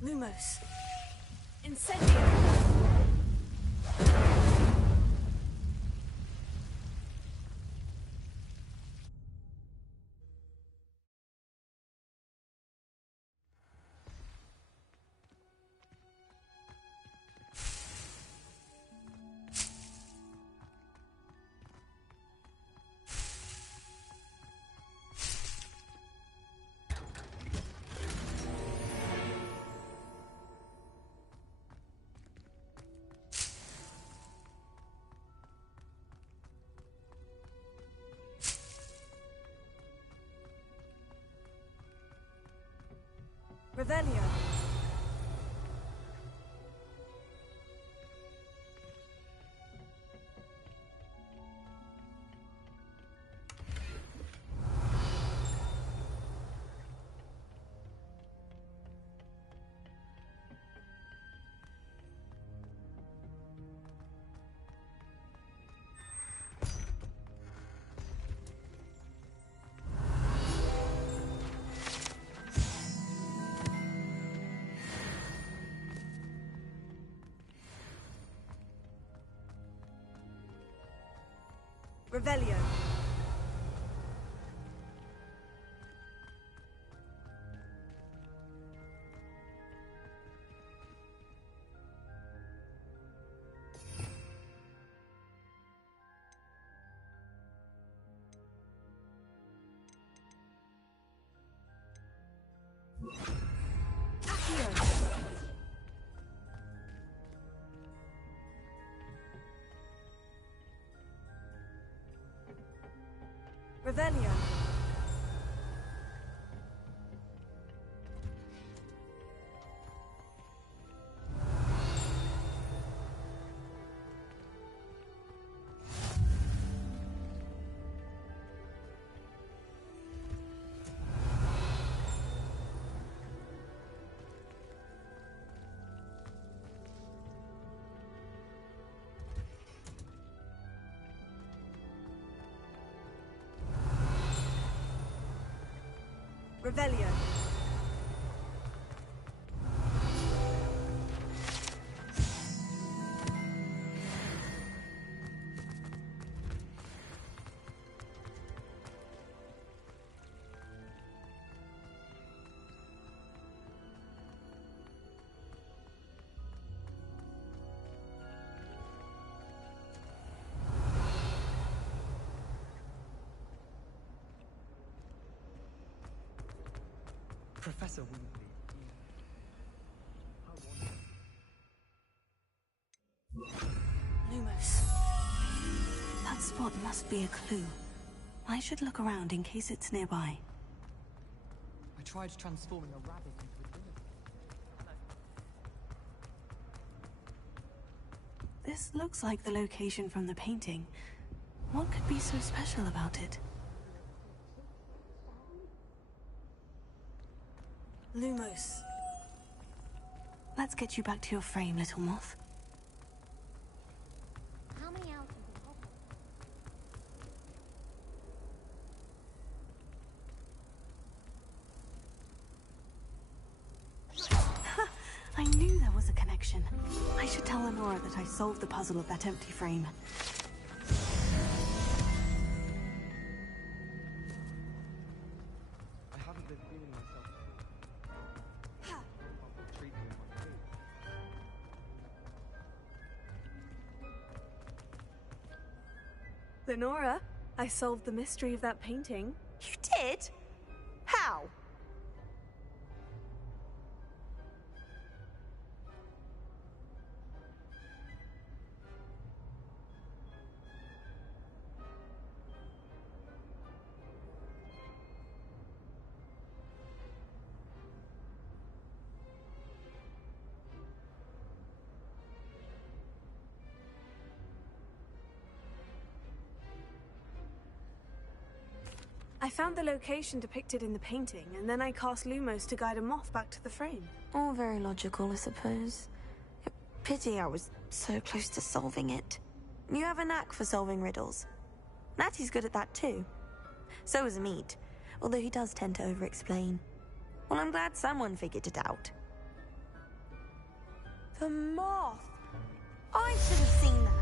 Lumos. Incendio! Revelio. Revelio. Revelio. Revelio. Professor Weasley. Lumos. That spot must be a clue. I should look around in case it's nearby. I tried transforming a rabbit into a bird. This looks like the location from the painting. What could be so special about it? Lumos. Let's get you back to your frame, little moth. How many hours have been Hogwarts? I knew there was a connection. I should tell Lenora that I solved the puzzle of that empty frame. I haven't been feeling myself. I'll treat you in my food. Lenora, I solved the mystery of that painting. You did? How? I found the location depicted in the painting, and then I cast Lumos to guide a moth back to the frame. All very logical, I suppose. Pity I was so close to solving it. You have a knack for solving riddles. Natty's good at that too. So is Meat, although he does tend to over-explain. Well, I'm glad someone figured it out. The moth! I should have seen that.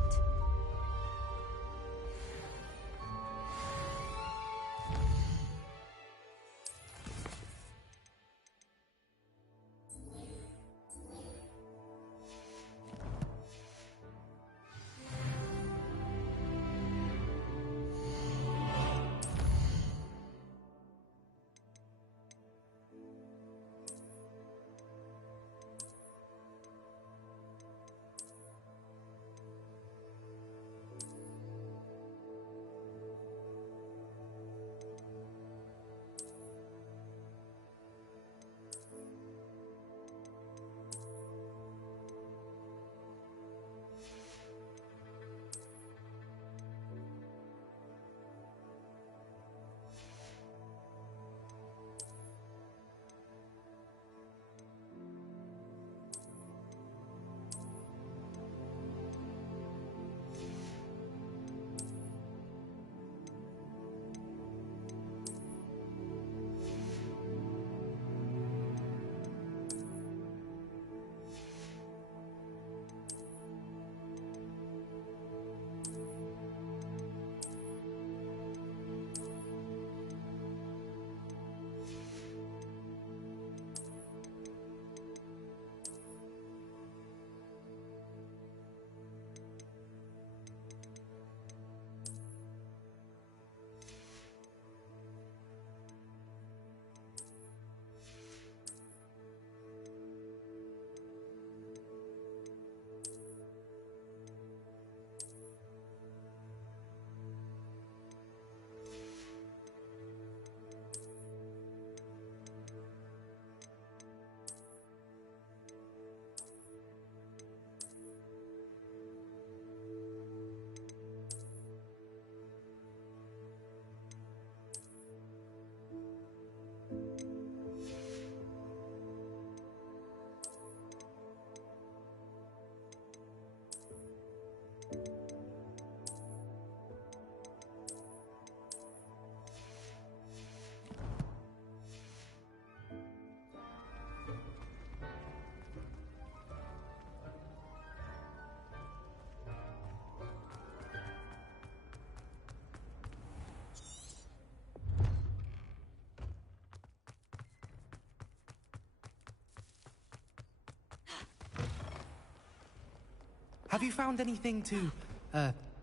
Have you found anything to,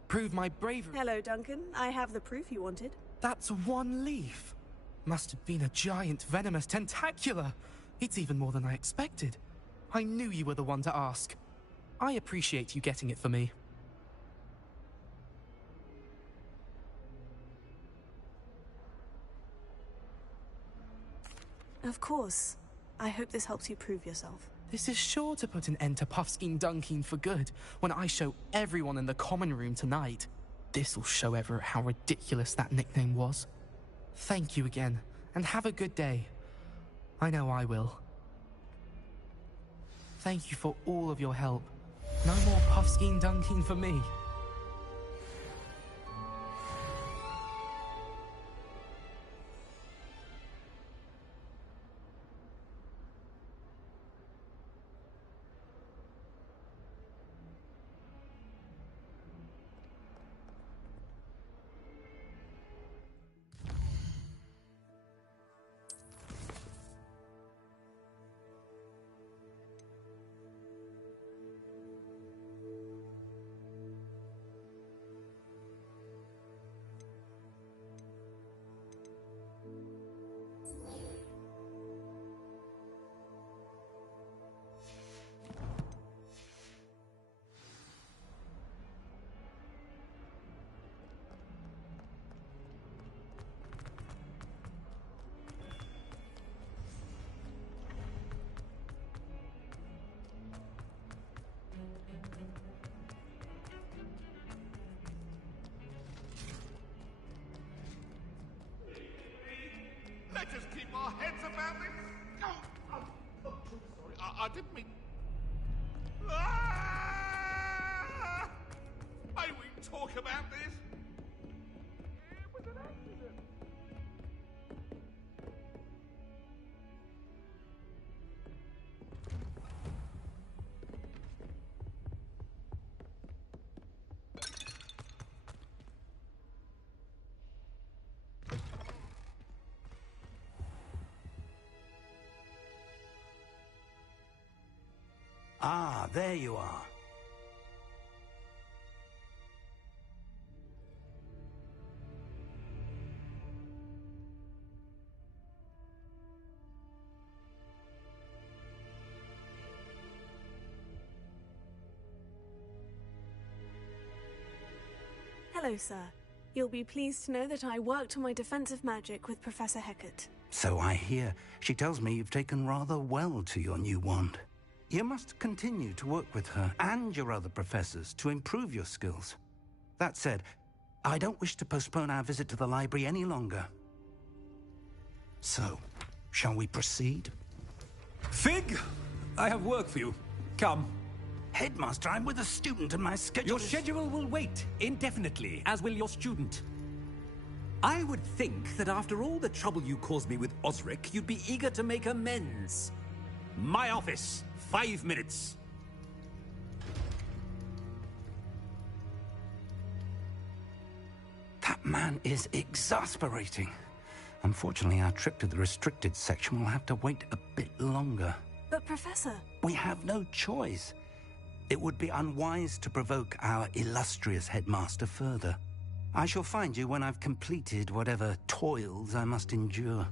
prove my bravery? Hello, Duncan. I have the proof you wanted. That's one leaf. Must have been a giant venomous tentacula. It's even more than I expected. I knew you were the one to ask. I appreciate you getting it for me. Of course. I hope this helps you prove yourself. This is sure to put an end to Puffskein Dunkin for good when I show everyone in the common room tonight. This'll show Everett how ridiculous that nickname was. Thank you again, and have a good day. I know I will. Thank you for all of your help. No more puffskein dunking for me. Let us keep our heads about this. I'm so sorry. I didn't mean... Ah! May we talk about this? It was an accident. Ah, there you are. Hello, sir. You'll be pleased to know that I worked on my defensive magic with Professor Hecat. So I hear. She tells me you've taken rather well to your new wand. You must continue to work with her and your other professors to improve your skills. That said, I don't wish to postpone our visit to the library any longer. So, shall we proceed? Fig! I have work for you. Come. Headmaster, I'm with a student and my schedule Your schedule will wait indefinitely, as will your student. I would think that after all the trouble you caused me with Osric, you'd be eager to make amends. My office, 5 minutes. That man is exasperating. Unfortunately, our trip to the restricted section will have to wait a bit longer. But, Professor... We have no choice. It would be unwise to provoke our illustrious headmaster further. I shall find you when I've completed whatever toils I must endure.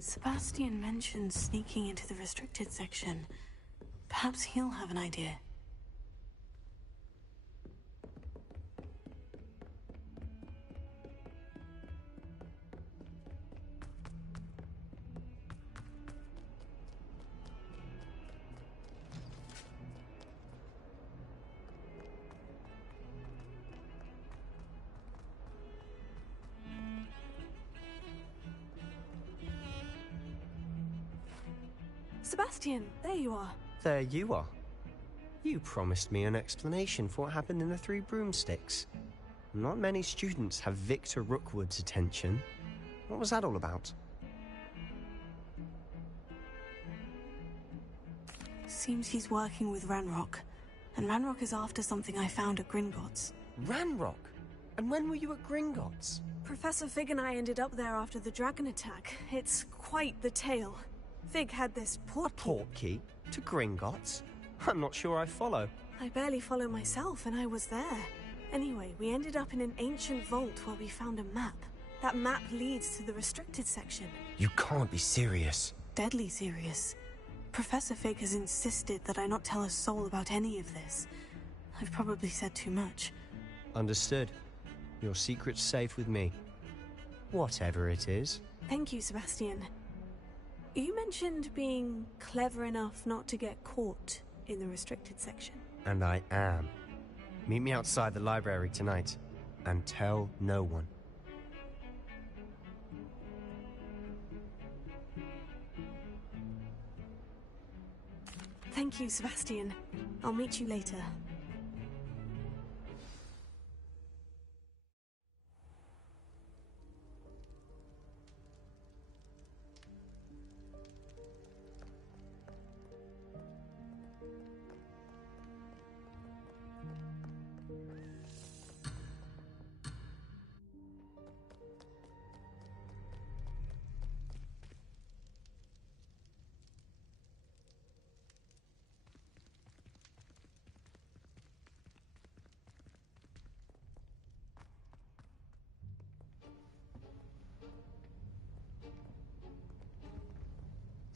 Sebastian mentioned sneaking into the restricted section. Perhaps he'll have an idea. Sebastian, there you are. There you are. You promised me an explanation for what happened in the Three Broomsticks. Not many students have Victor Rookwood's attention. What was that all about? Seems he's working with Ranrock. And Ranrock is after something I found at Gringotts. Ranrock? And when were you at Gringotts? Professor Fig and I ended up there after the dragon attack. It's quite the tale. Fig had this portkey to Gringotts? I'm not sure I follow. I barely follow myself, and I was there. Anyway, we ended up in an ancient vault where we found a map. That map leads to the restricted section. You can't be serious. Deadly serious. Professor Fig has insisted that I not tell a soul about any of this. I've probably said too much. Understood. Your secret's safe with me. Whatever it is. Thank you, Sebastian. You mentioned being clever enough not to get caught in the restricted section. And I am. Meet me outside the library tonight, and tell no one. Thank you, Sebastian. I'll meet you later.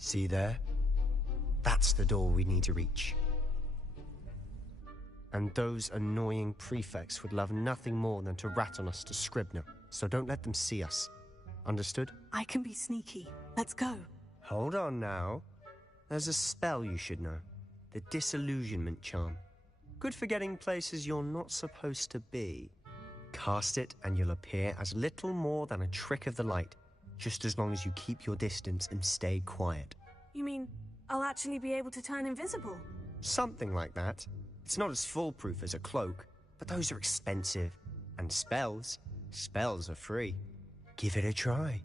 See there? That's the door we need to reach. And those annoying prefects would love nothing more than to rat on us to Scribner, so don't let them see us. Understood? I can be sneaky. Let's go. Hold on now. There's a spell you should know. The Disillusionment Charm. Good for getting places you're not supposed to be. Cast it and you'll appear as little more than a trick of the light, just as long as you keep your distance and stay quiet. You mean I'll actually be able to turn invisible? Something like that. It's not as foolproof as a cloak, but those are expensive. And spells are free. Give it a try.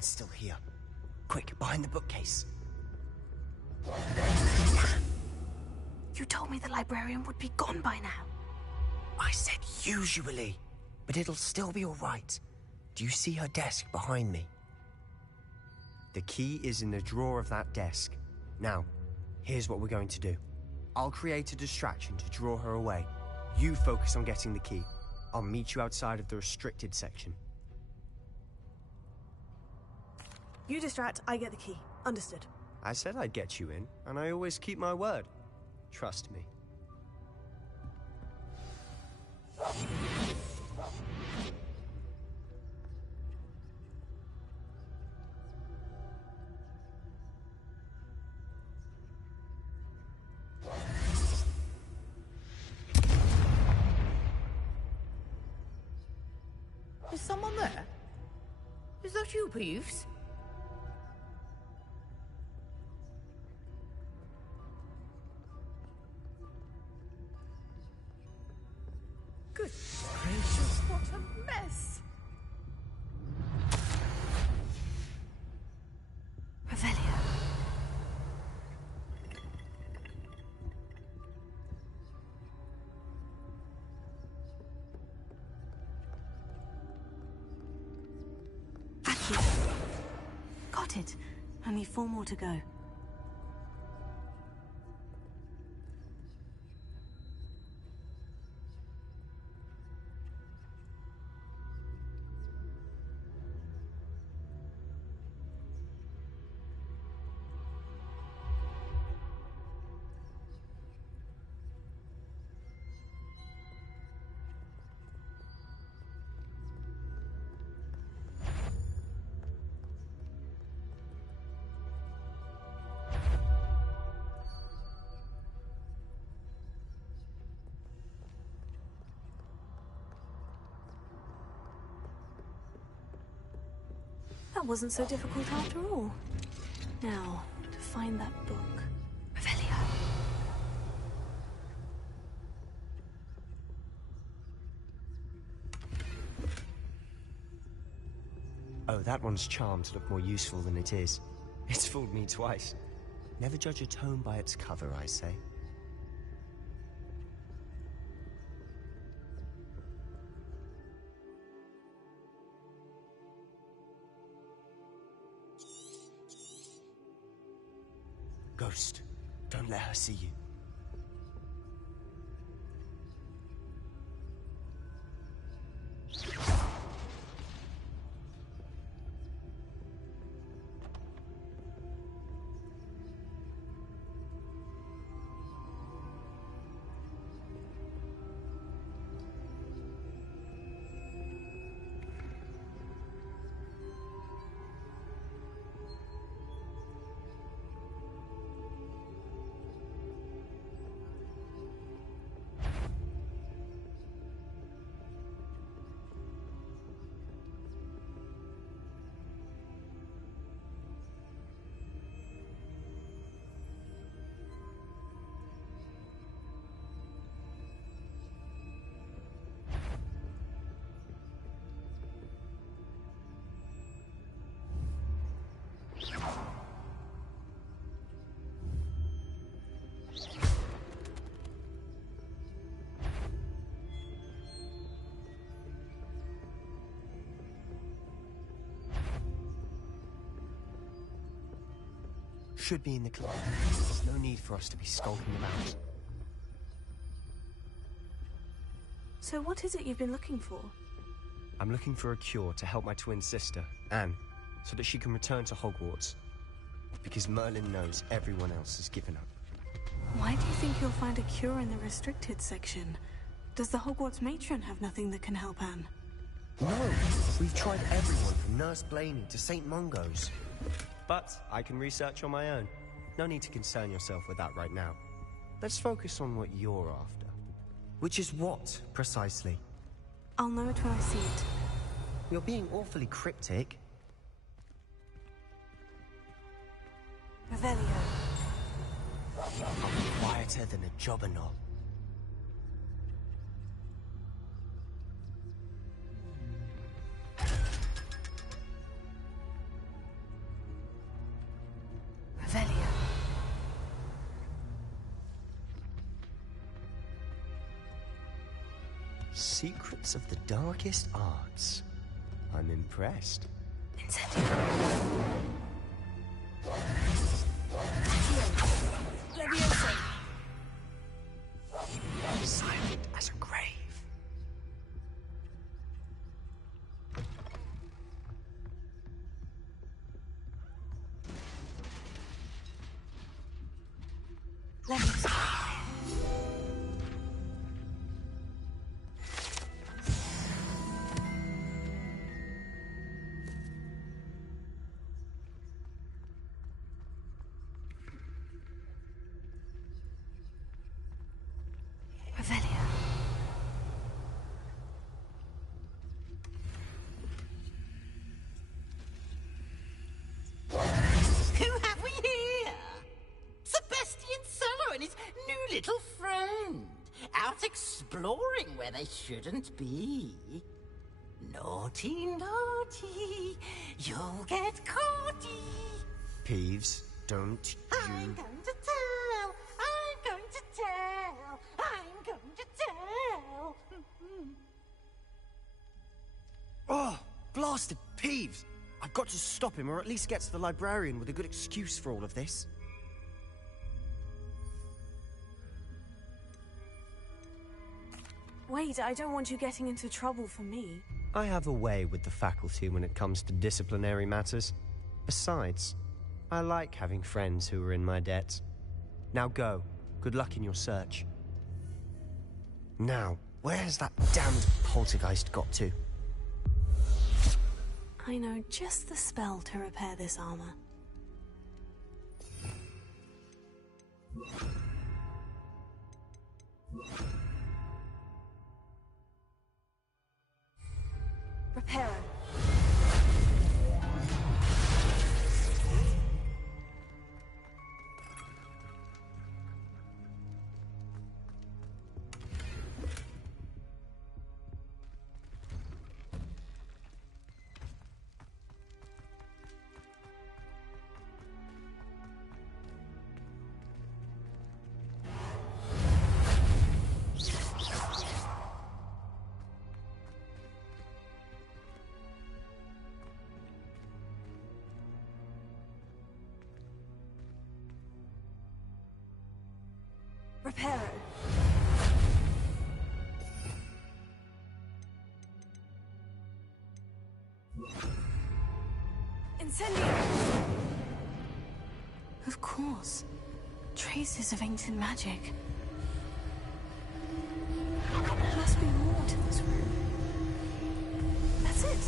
Merlin's still here. Quick, behind the bookcase. You told me the librarian would be gone by now. I said usually, but it'll still be all right. Do you see her desk behind me? The key is in the drawer of that desk. Now, here's what we're going to do. I'll create a distraction to draw her away. You focus on getting the key. I'll meet you outside of the restricted section. You distract, I get the key. Understood. I said I'd get you in, and I always keep my word. Trust me. Is someone there? Is that you, Peeves? Good gracious, what a mess! Revelio. Got it. Only 4 more to go. That wasn't so difficult after all. Now, to find that book. Revelio. Oh, that one's charmed to look more useful than it is. It's fooled me twice. Never judge a tome by its cover, I say. Ghost, don't let her see you. Should be in the club. There's no need for us to be skulking about. So what is it you've been looking for? I'm looking for a cure to help my twin sister, Anne, so that she can return to Hogwarts. Because Merlin knows everyone else has given up. Why do you think you'll find a cure in the restricted section? Does the Hogwarts matron have nothing that can help Anne? No! We've tried everyone from Nurse Blaney to St. Mungo's. But I can research on my own. No need to concern yourself with that right now. Let's focus on what you're after. Which is what, precisely? I'll know it when I see it. You're being awfully cryptic. Revelio. I'll be quieter than a jobberknoll. Secrets of the darkest arts. I'm impressed. Leviosa! Silent as a grave. Leviosa! Revelio. Who have we here? Sebastian Cello and his new little friend. Out exploring where they shouldn't be. Naughty, naughty. You'll get caughty. Peeves, don't I'm you... going to tell. I'm going to tell. I'm going to tell. Oh, blasted Peeves! I've got to stop him, or at least get to the librarian with a good excuse for all of this. Wait, I don't want you getting into trouble for me. I have a way with the faculty when it comes to disciplinary matters. Besides, I like having friends who are in my debt. Now go. Good luck in your search. Now, where's that damned poltergeist got to? I know just the spell to repair this armor. Reparo. Reparo. Incendio! Of course. Traces of ancient magic. There must be more to this room. That's it.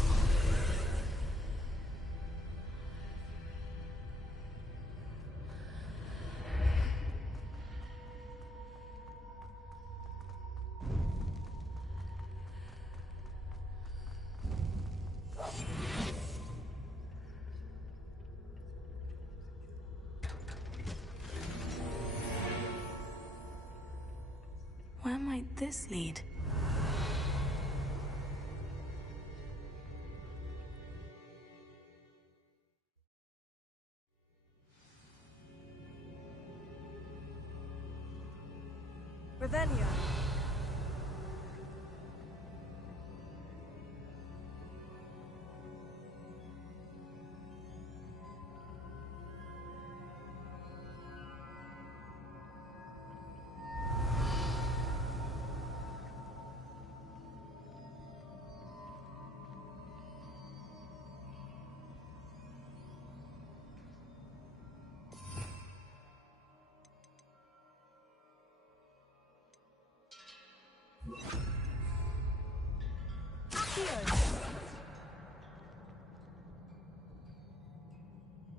Where might this lead? Revelio.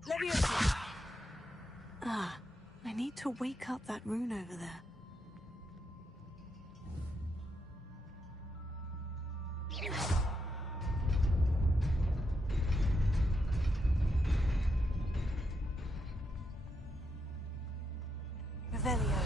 Leviosa. Ah, I need to wake up that rune over there. Revelio.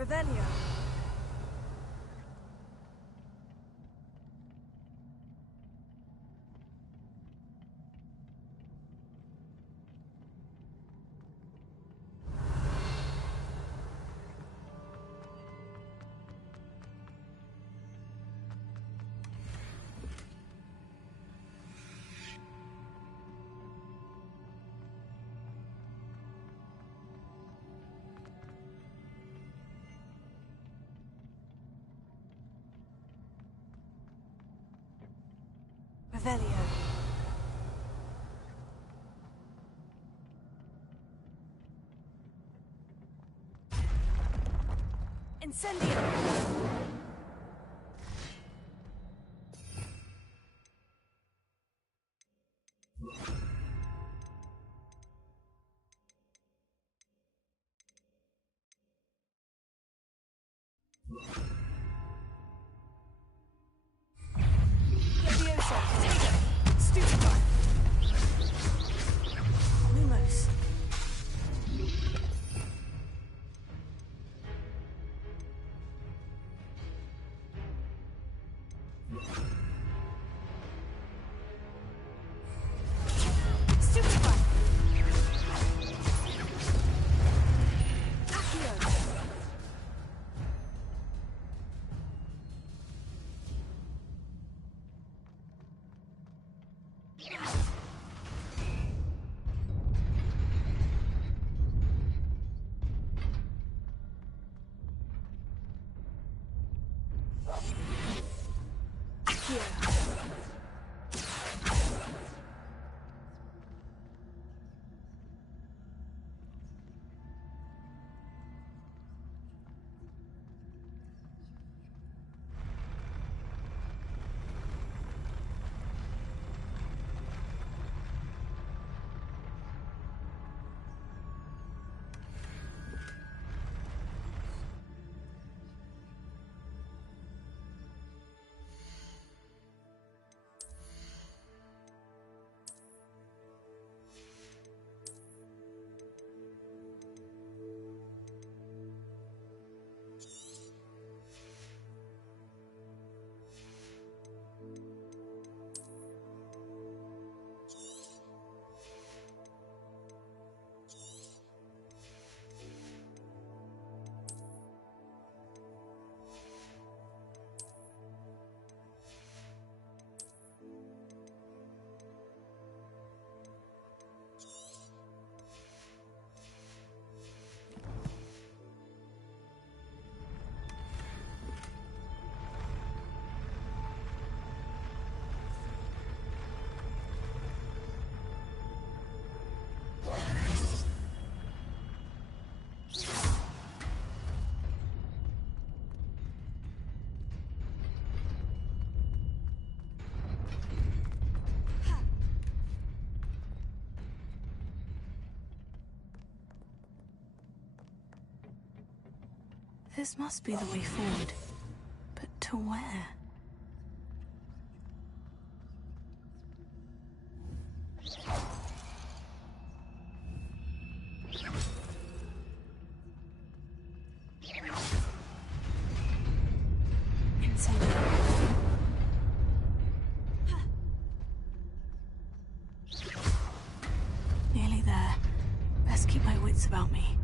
Revelio. Revelio. Incendio. Leviosa. Potato. Stupefy. Lumos. Stupefy. Accio. Accio. This must be the way forward. But to where? Nearly there. Best keep my wits about me.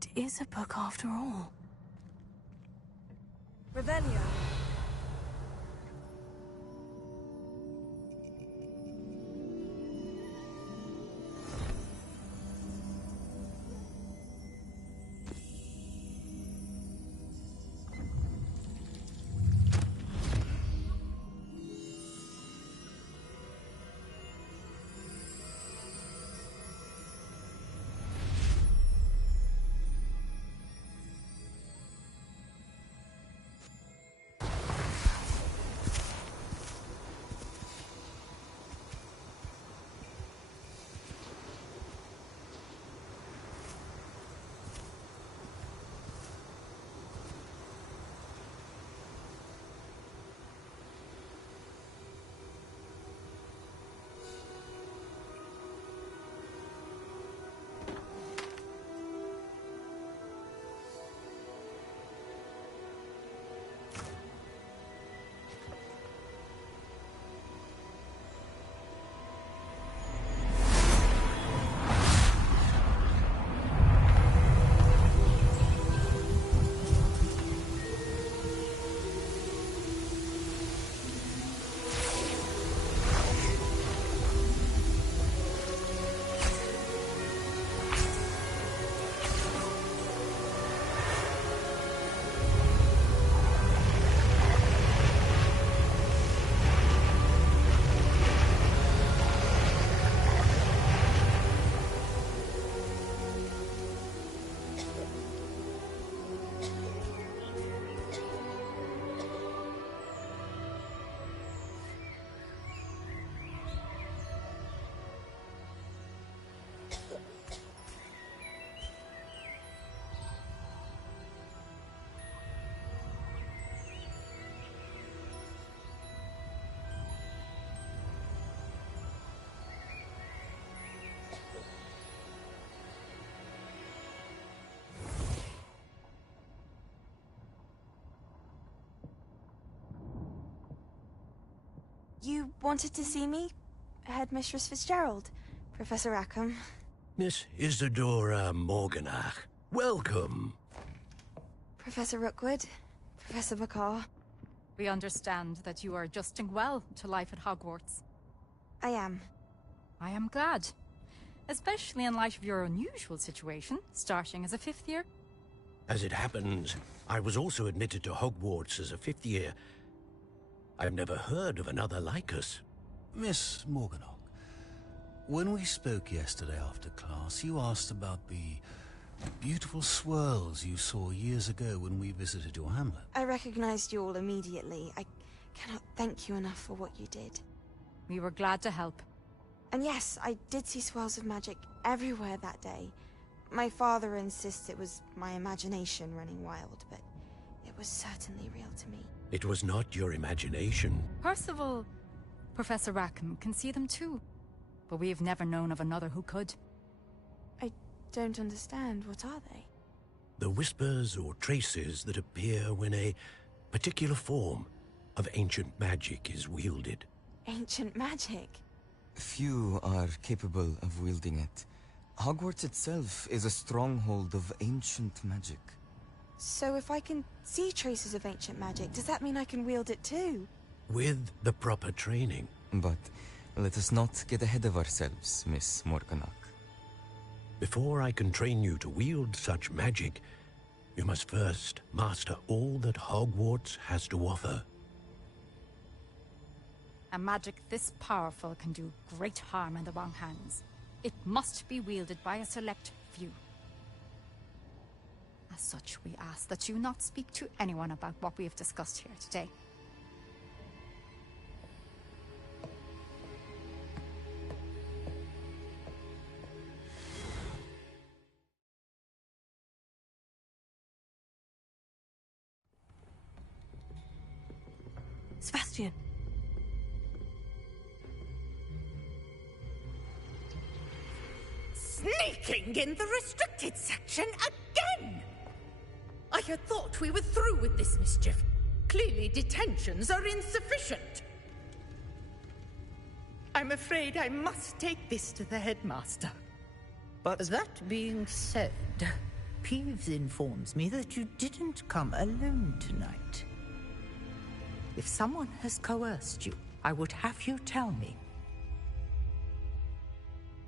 It is a book after all. Revelio. You wanted to see me? Headmistress Fitzgerald, Professor Rackham. Miss Isadora Morganach, welcome. Professor Rookwood, Professor Bakar. We understand that you are adjusting well to life at Hogwarts. I am. I am glad. Especially in light of your unusual situation, starting as a 5th year. As it happens, I was also admitted to Hogwarts as a 5th year. I've never heard of another like us. Miss Morganach, when we spoke yesterday after class, you asked about the beautiful swirls you saw years ago when we visited your hamlet. I recognized you all immediately. I cannot thank you enough for what you did. We were glad to help. And yes, I did see swirls of magic everywhere that day. My father insists it was my imagination running wild, but it was certainly real to me. It was not your imagination. Percival, Professor Rackham can see them too. But we have never known of another who could. I don't understand. What are they? The whispers or traces that appear when a particular form of ancient magic is wielded. ancient magic. Few are capable of wielding it. Hogwarts itself is a stronghold of ancient magic. So if I can see traces of ancient magic, does that mean I can wield it too? With the proper training. But let us not get ahead of ourselves, Miss Morganach. Before I can train you to wield such magic, you must first master all that Hogwarts has to offer. A magic this powerful can do great harm in the wrong hands. It must be wielded by a select few. As such, we ask that you not speak to anyone about what we have discussed here today. Sebastian. Sneaking in the restricted section again! I had thought we were through with this mischief. Clearly detentions are insufficient. I'm afraid I must take this to the headmaster. But that being said, Peeves informs me that you didn't come alone tonight. If someone has coerced you, I would have you tell me.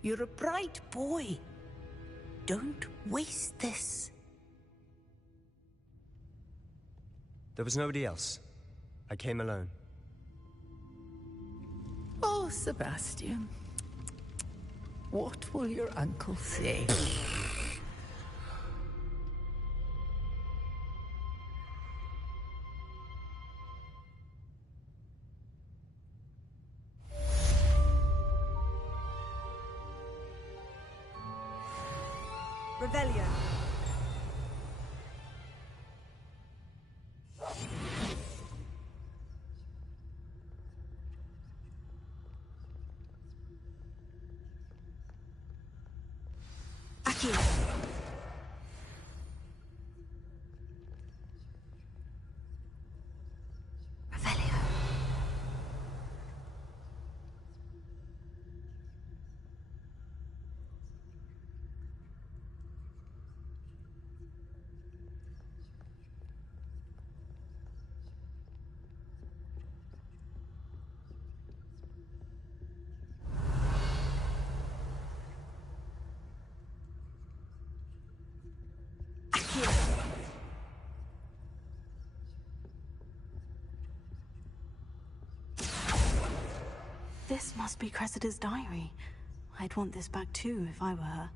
You're a bright boy. Don't waste this. There was nobody else. I came alone. Oh, Sebastian. What will your uncle say? Revelio. Accio. Revelio. This must be Cressida's diary. I'd want this back too if I were her.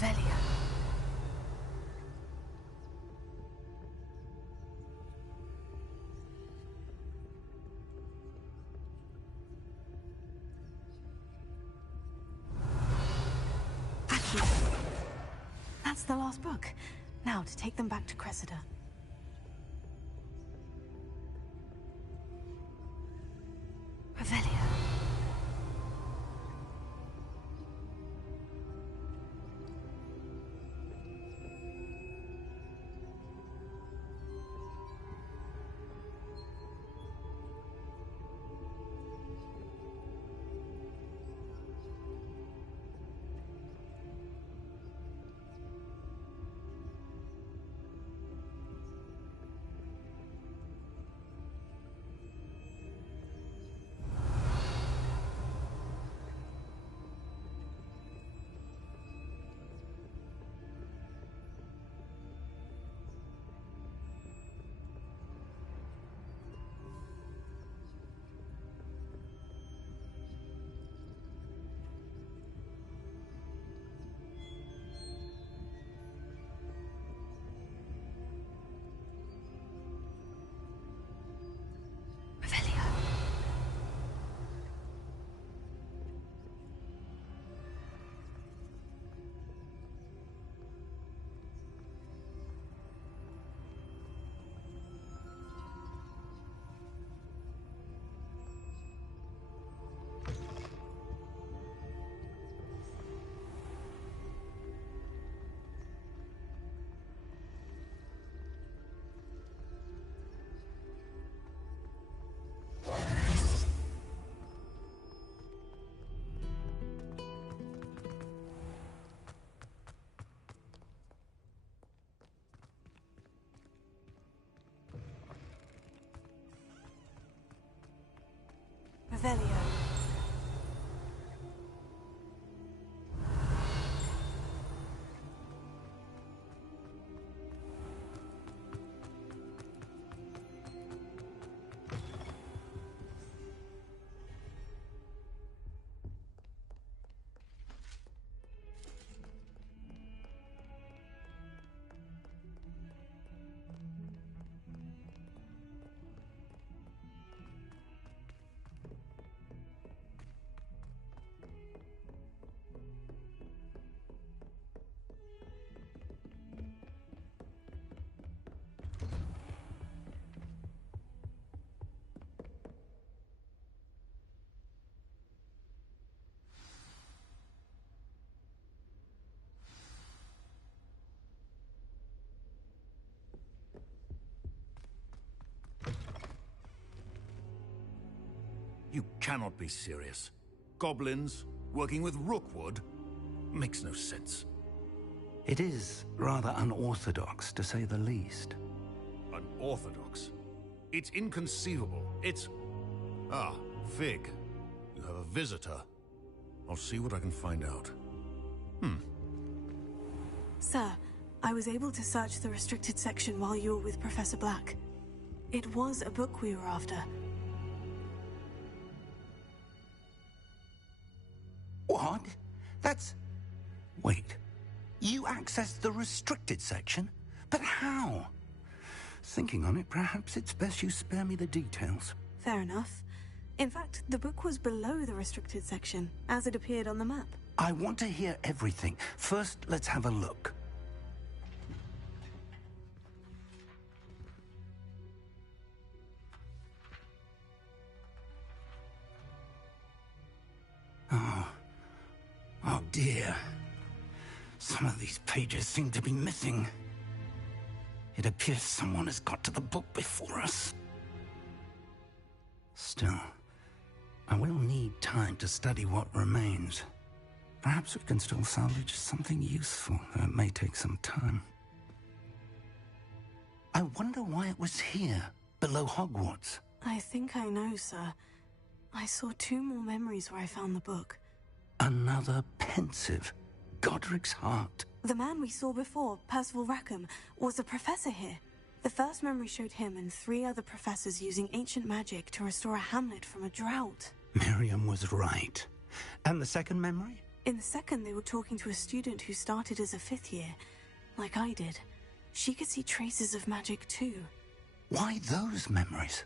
Revelio. Accio. That's the last book. Now to take them back to Cressida. Revelio. Revelio. You cannot be serious. Goblins working with Rookwood? Makes no sense. It is rather unorthodox, to say the least. Unorthodox? It's inconceivable. It's... Ah, Fig. You have a visitor. I'll see what I can find out. Sir, I was able to search the restricted section while you were with Professor Black. It was a book we were after. What? That's... Wait. You accessed the restricted section? But how? Thinking on it, perhaps it's best you spare me the details. Fair enough. In fact, the book was below the restricted section, as it appeared on the map. I want to hear everything. First, let's have a look. Oh dear. Some of these pages seem to be missing. It appears someone has got to the book before us. Still, I will need time to study what remains. Perhaps we can still salvage something useful, though it may take some time. I wonder why it was here, below Hogwarts. I think I know, sir. I saw 2 more memories where I found the book. Another pensive. Godric's heart. The man we saw before, Percival Rackham, was a professor here. The first memory showed him and 3 other professors using ancient magic to restore a hamlet from a drought. Miriam was right. And the second memory? In the second, they were talking to a student who started as a 5th year, like I did. She could see traces of magic too. Why those memories?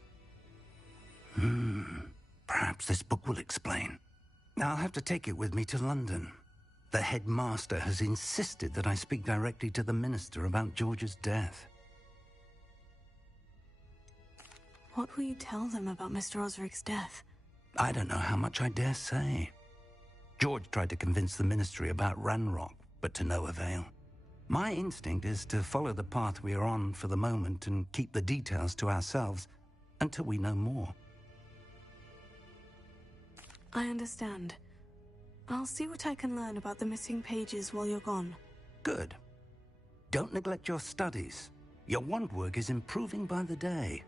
Perhaps this book will explain. I'll have to take it with me to London. The headmaster has insisted that I speak directly to the minister about George's death. What will you tell them about Mr. Osric's death? I don't know how much I dare say. George tried to convince the ministry about Ranrock, but to no avail. My instinct is to follow the path we are on for the moment and keep the details to ourselves until we know more. I understand. I'll see what I can learn about the missing pages while you're gone. Good. Don't neglect your studies. Your wand work is improving by the day.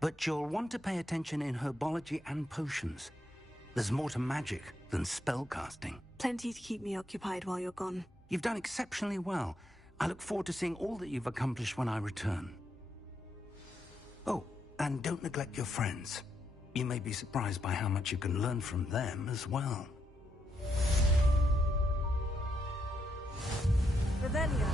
But you'll want to pay attention in herbology and potions. There's more to magic than spellcasting. Plenty to keep me occupied while you're gone. You've done exceptionally well. I look forward to seeing all that you've accomplished when I return. Oh, and don't neglect your friends. You may be surprised by how much you can learn from them as well. Revelio.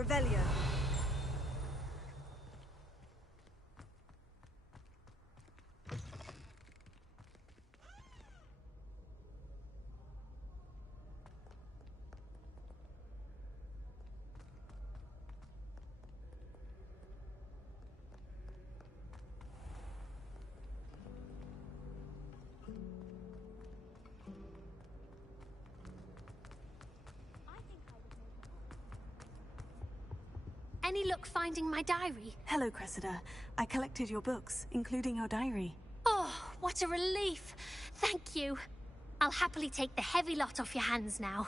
Revelio. Any luck finding my diary? Hello, Cressida. I collected your books, including your diary. Oh, what a relief. Thank you. I'll happily take the heavy lot off your hands now.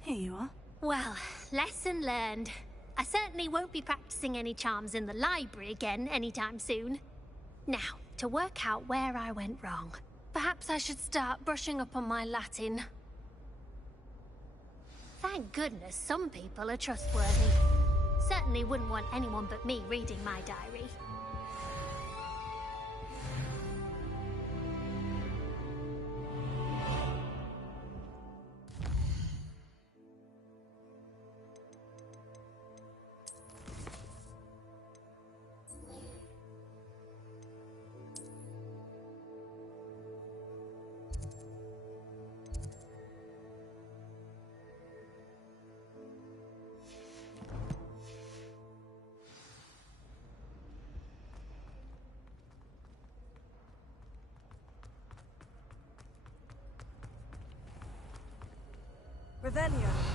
Here you are. Well, lesson learned. I certainly won't be practicing any charms in the library again anytime soon. Now, to work out where I went wrong. Perhaps I should start brushing up on my Latin. Thank goodness some people are trustworthy. Certainly wouldn't want anyone but me reading my diary. Revelio.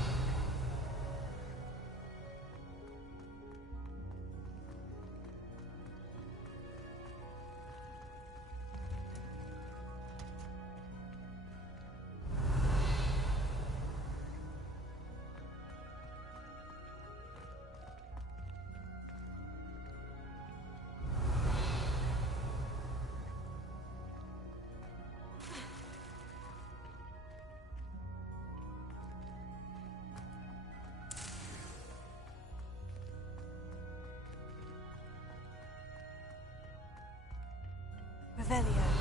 Revelio.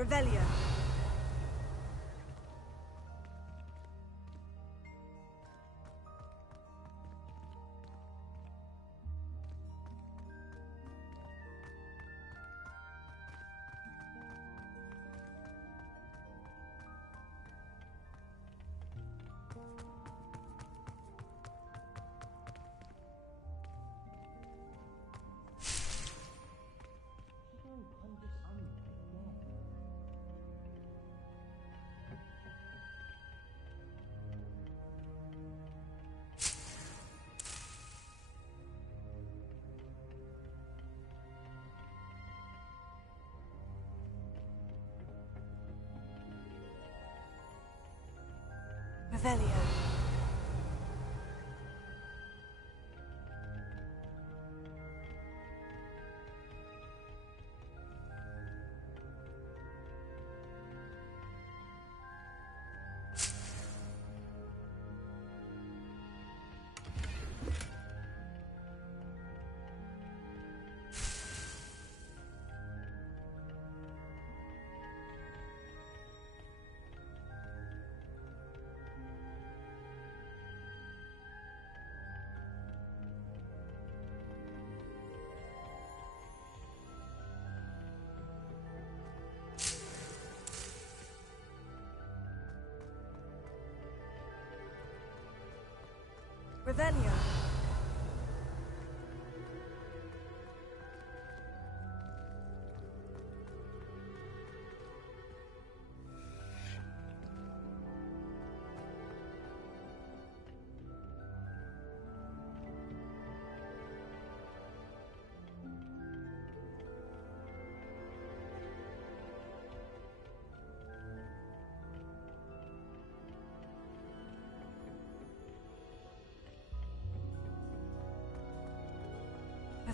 Revelio. Revelio. Revelio.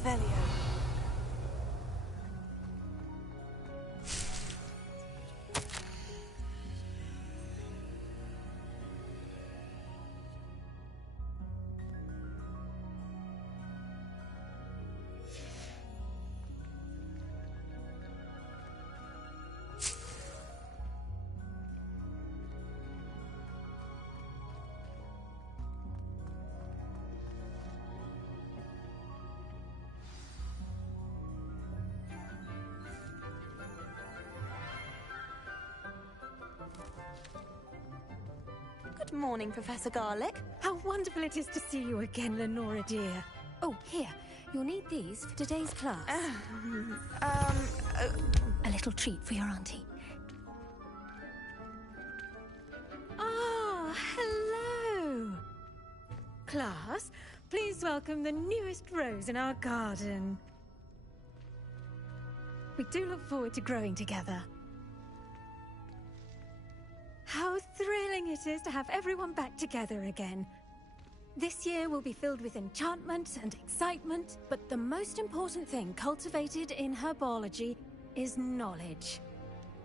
Revelio. Good morning, Professor Garlic. How wonderful it is to see you again, Lenora dear. Oh, here. You'll need these for today's class. A little treat for your auntie. Ah, hello. Class, please welcome the newest rose in our garden. We do look forward to growing together. How thrilling it is to have everyone back together again. This year will be filled with enchantment and excitement, but the most important thing cultivated in herbology is knowledge.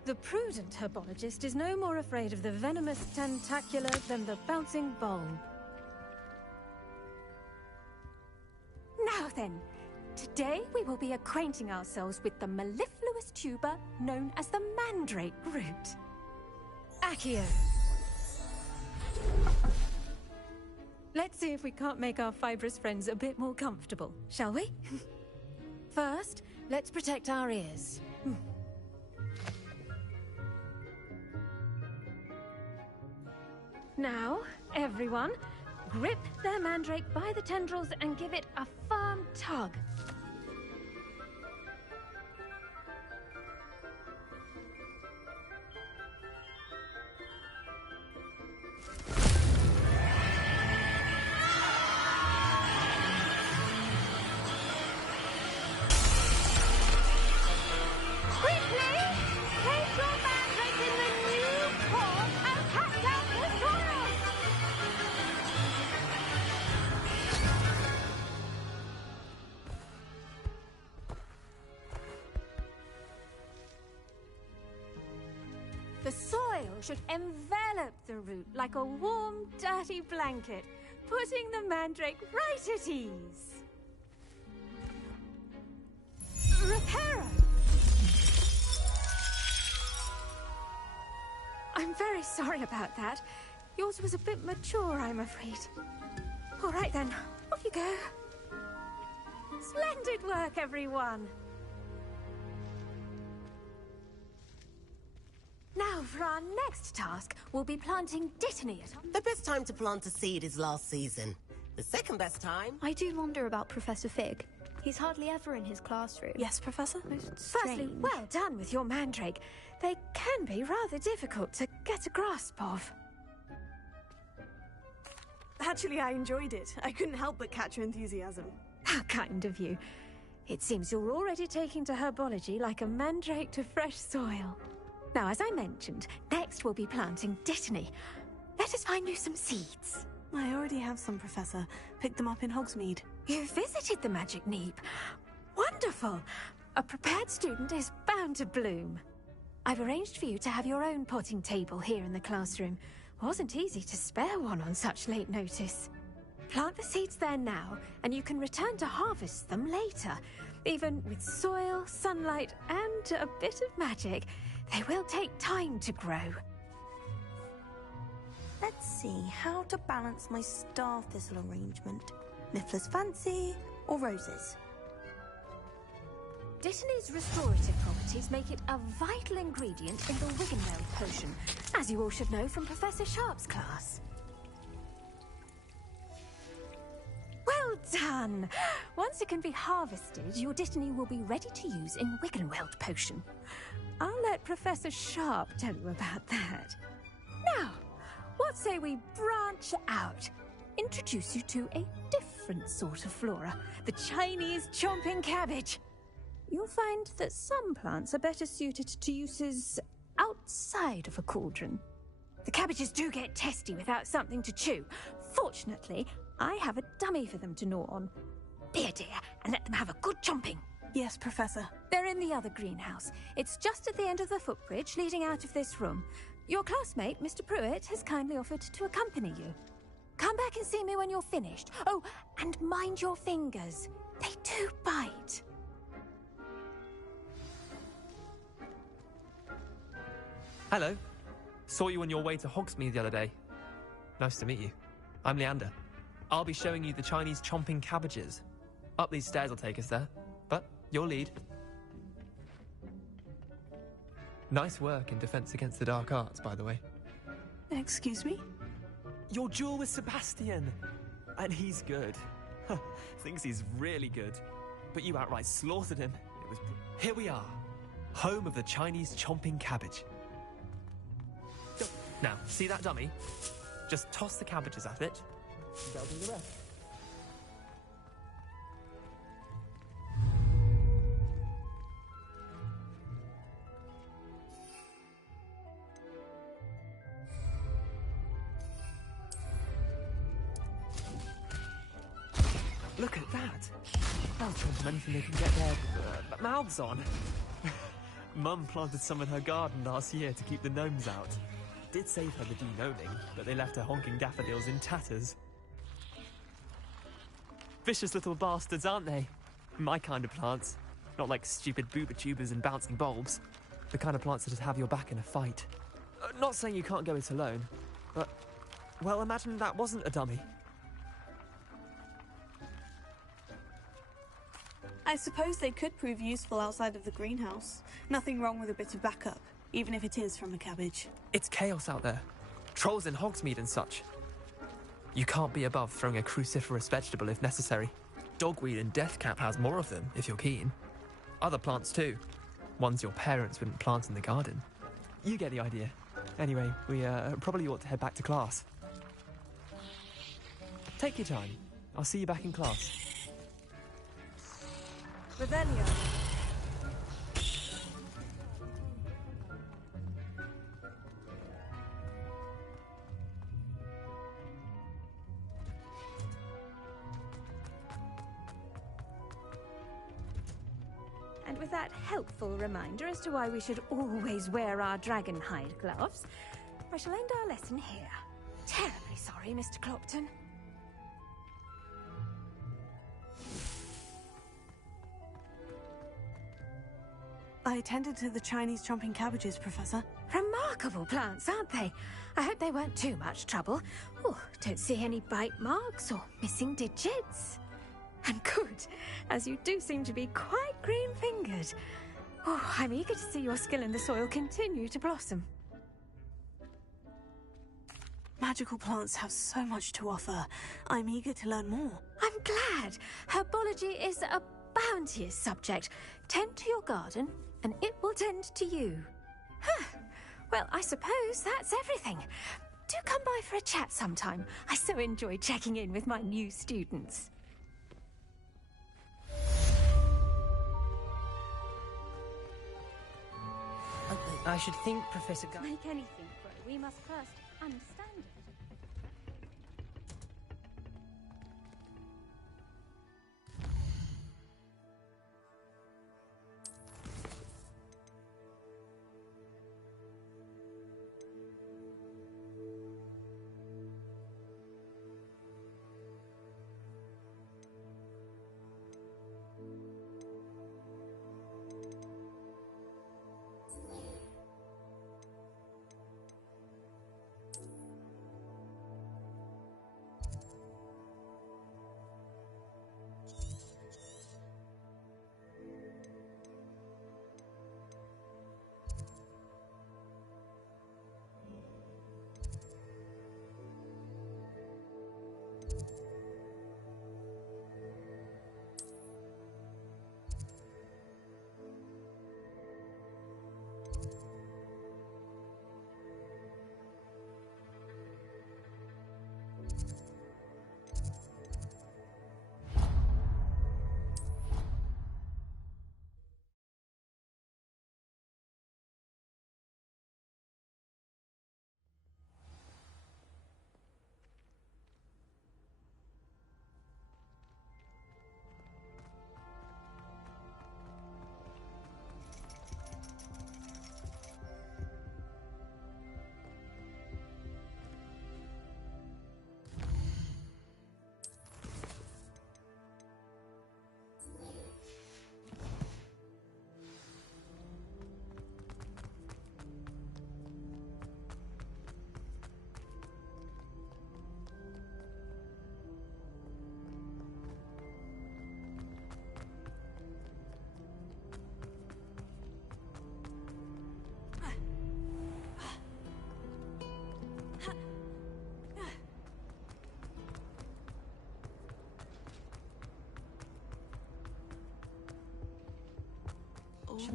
The prudent herbologist is no more afraid of the venomous tentacular than the bouncing bulb. Now then, today we will be acquainting ourselves with the mellifluous tuber known as the mandrake root. Accio. Let's see if we can't make our fibrous friends a bit more comfortable, shall we? First, let's protect our ears. Now, everyone, grip their mandrake by the tendrils and give it a firm tug. The soil should envelop the root like a warm, dirty blanket, putting the mandrake right at ease. Reparo! I'm very sorry about that. Yours was a bit mature, I'm afraid. All right then, off you go. Splendid work, everyone. Now, for our next task, we'll be planting Dittany at... The best time to plant a seed is last season. The second best time... I do wonder about Professor Fig. He's hardly ever in his classroom. Yes, Professor? Firstly, well done with your mandrake. They can be rather difficult to get a grasp of. Actually, I enjoyed it. I couldn't help but catch your enthusiasm. How kind of you. It seems you're already taking to herbology like a mandrake to fresh soil. Now, as I mentioned, next we'll be planting Dittany. Let us find you some seeds. I already have some, Professor. Picked them up in Hogsmeade. You visited the Magic Neep. Wonderful! A prepared student is bound to bloom. I've arranged for you to have your own potting table here in the classroom. Wasn't easy to spare one on such late notice. Plant the seeds there now, and you can return to harvest them later. Even with soil, sunlight, and a bit of magic, they will take time to grow. Let's see how to balance my star thistle arrangement. Niffler's fancy or roses? Dittany's restorative properties make it a vital ingredient in the Wiggenweld potion, as you all should know from Professor Sharp's class. Well done! Once it can be harvested, your Dittany will be ready to use in Wiggenweld potion. I'll let Professor Sharp tell you about that. Now, what say we branch out? Introduce you to a different sort of flora, the Chinese chomping cabbage. You'll find that some plants are better suited to uses outside of a cauldron. The cabbages do get testy without something to chew. Fortunately, I have a dummy for them to gnaw on. Here, dear, and let them have a good chomping. Yes, Professor. They're in the other greenhouse. It's just at the end of the footbridge leading out of this room. Your classmate, Mr. Pruitt, has kindly offered to accompany you. Come back and see me when you're finished. Oh, and mind your fingers. They do bite. Hello. Saw you on your way to Hogsmeade the other day. Nice to meet you. I'm Leander. I'll be showing you the Chinese chomping cabbages. Up these stairs will take us there, but your lead. Nice work in Defense Against the Dark Arts, by the way. Excuse me? Your duel with Sebastian! And he's good. Thinks he's really good. But you outright slaughtered him. Here we are. Home of the Chinese chomping cabbage. Now, see that dummy? Just toss the cabbages at it. And they'll do the rest. Look at that! They'll chomp on anything they can get their mouths on. Mum planted some in her garden last year to keep the gnomes out. Did save her the de-gnoming, but they left her honking daffodils in tatters. Vicious little bastards, aren't they? My kind of plants. Not like stupid booba tubers and bouncing bulbs. The kind of plants that have your back in a fight. Not saying you can't go it alone, but... well, imagine that wasn't a dummy. I suppose they could prove useful outside of the greenhouse. Nothing wrong with a bit of backup, even if it is from a cabbage. It's chaos out there. Trolls in Hogsmeade and such. You can't be above throwing a cruciferous vegetable if necessary. Dogweed and deathcap has more of them, if you're keen. Other plants too. Ones your parents wouldn't plant in the garden. You get the idea. Anyway, we probably ought to head back to class. Take your time. I'll see you back in class. Revelio. And with that helpful reminder as to why we should always wear our dragon hide gloves, I shall end our lesson here. Terribly sorry, Mr. Clopton. I attended to the Chinese chomping cabbages, Professor. Remarkable plants, aren't they? I hope they weren't too much trouble. Oh, don't see any bite marks or missing digits. And good, as you do seem to be quite green-fingered. Oh, I'm eager to see your skill in the soil continue to blossom. Magical plants have so much to offer. I'm eager to learn more. I'm glad. Herbology is a bounteous subject. Tend to your garden, and it will tend to you. Huh. Well, I suppose that's everything. Do come by for a chat sometime. I so enjoy checking in with my new students. I should think, Professor Gu- Make anything grow, we must first understand it.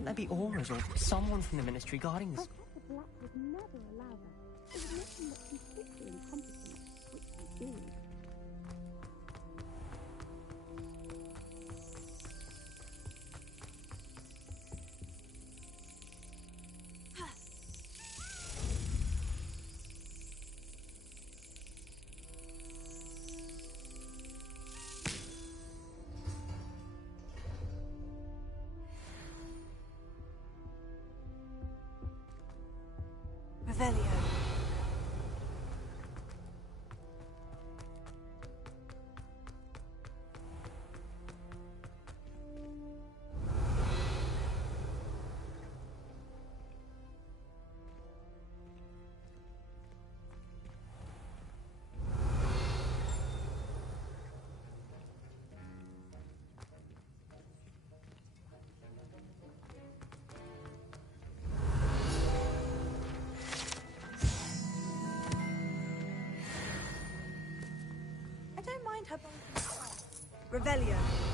there be auras or someone from the Ministry guarding this? Professor Black would never allow that. It would make him look completely incompetent, which he is. Revelio. I don't mind her bonking. Revelio.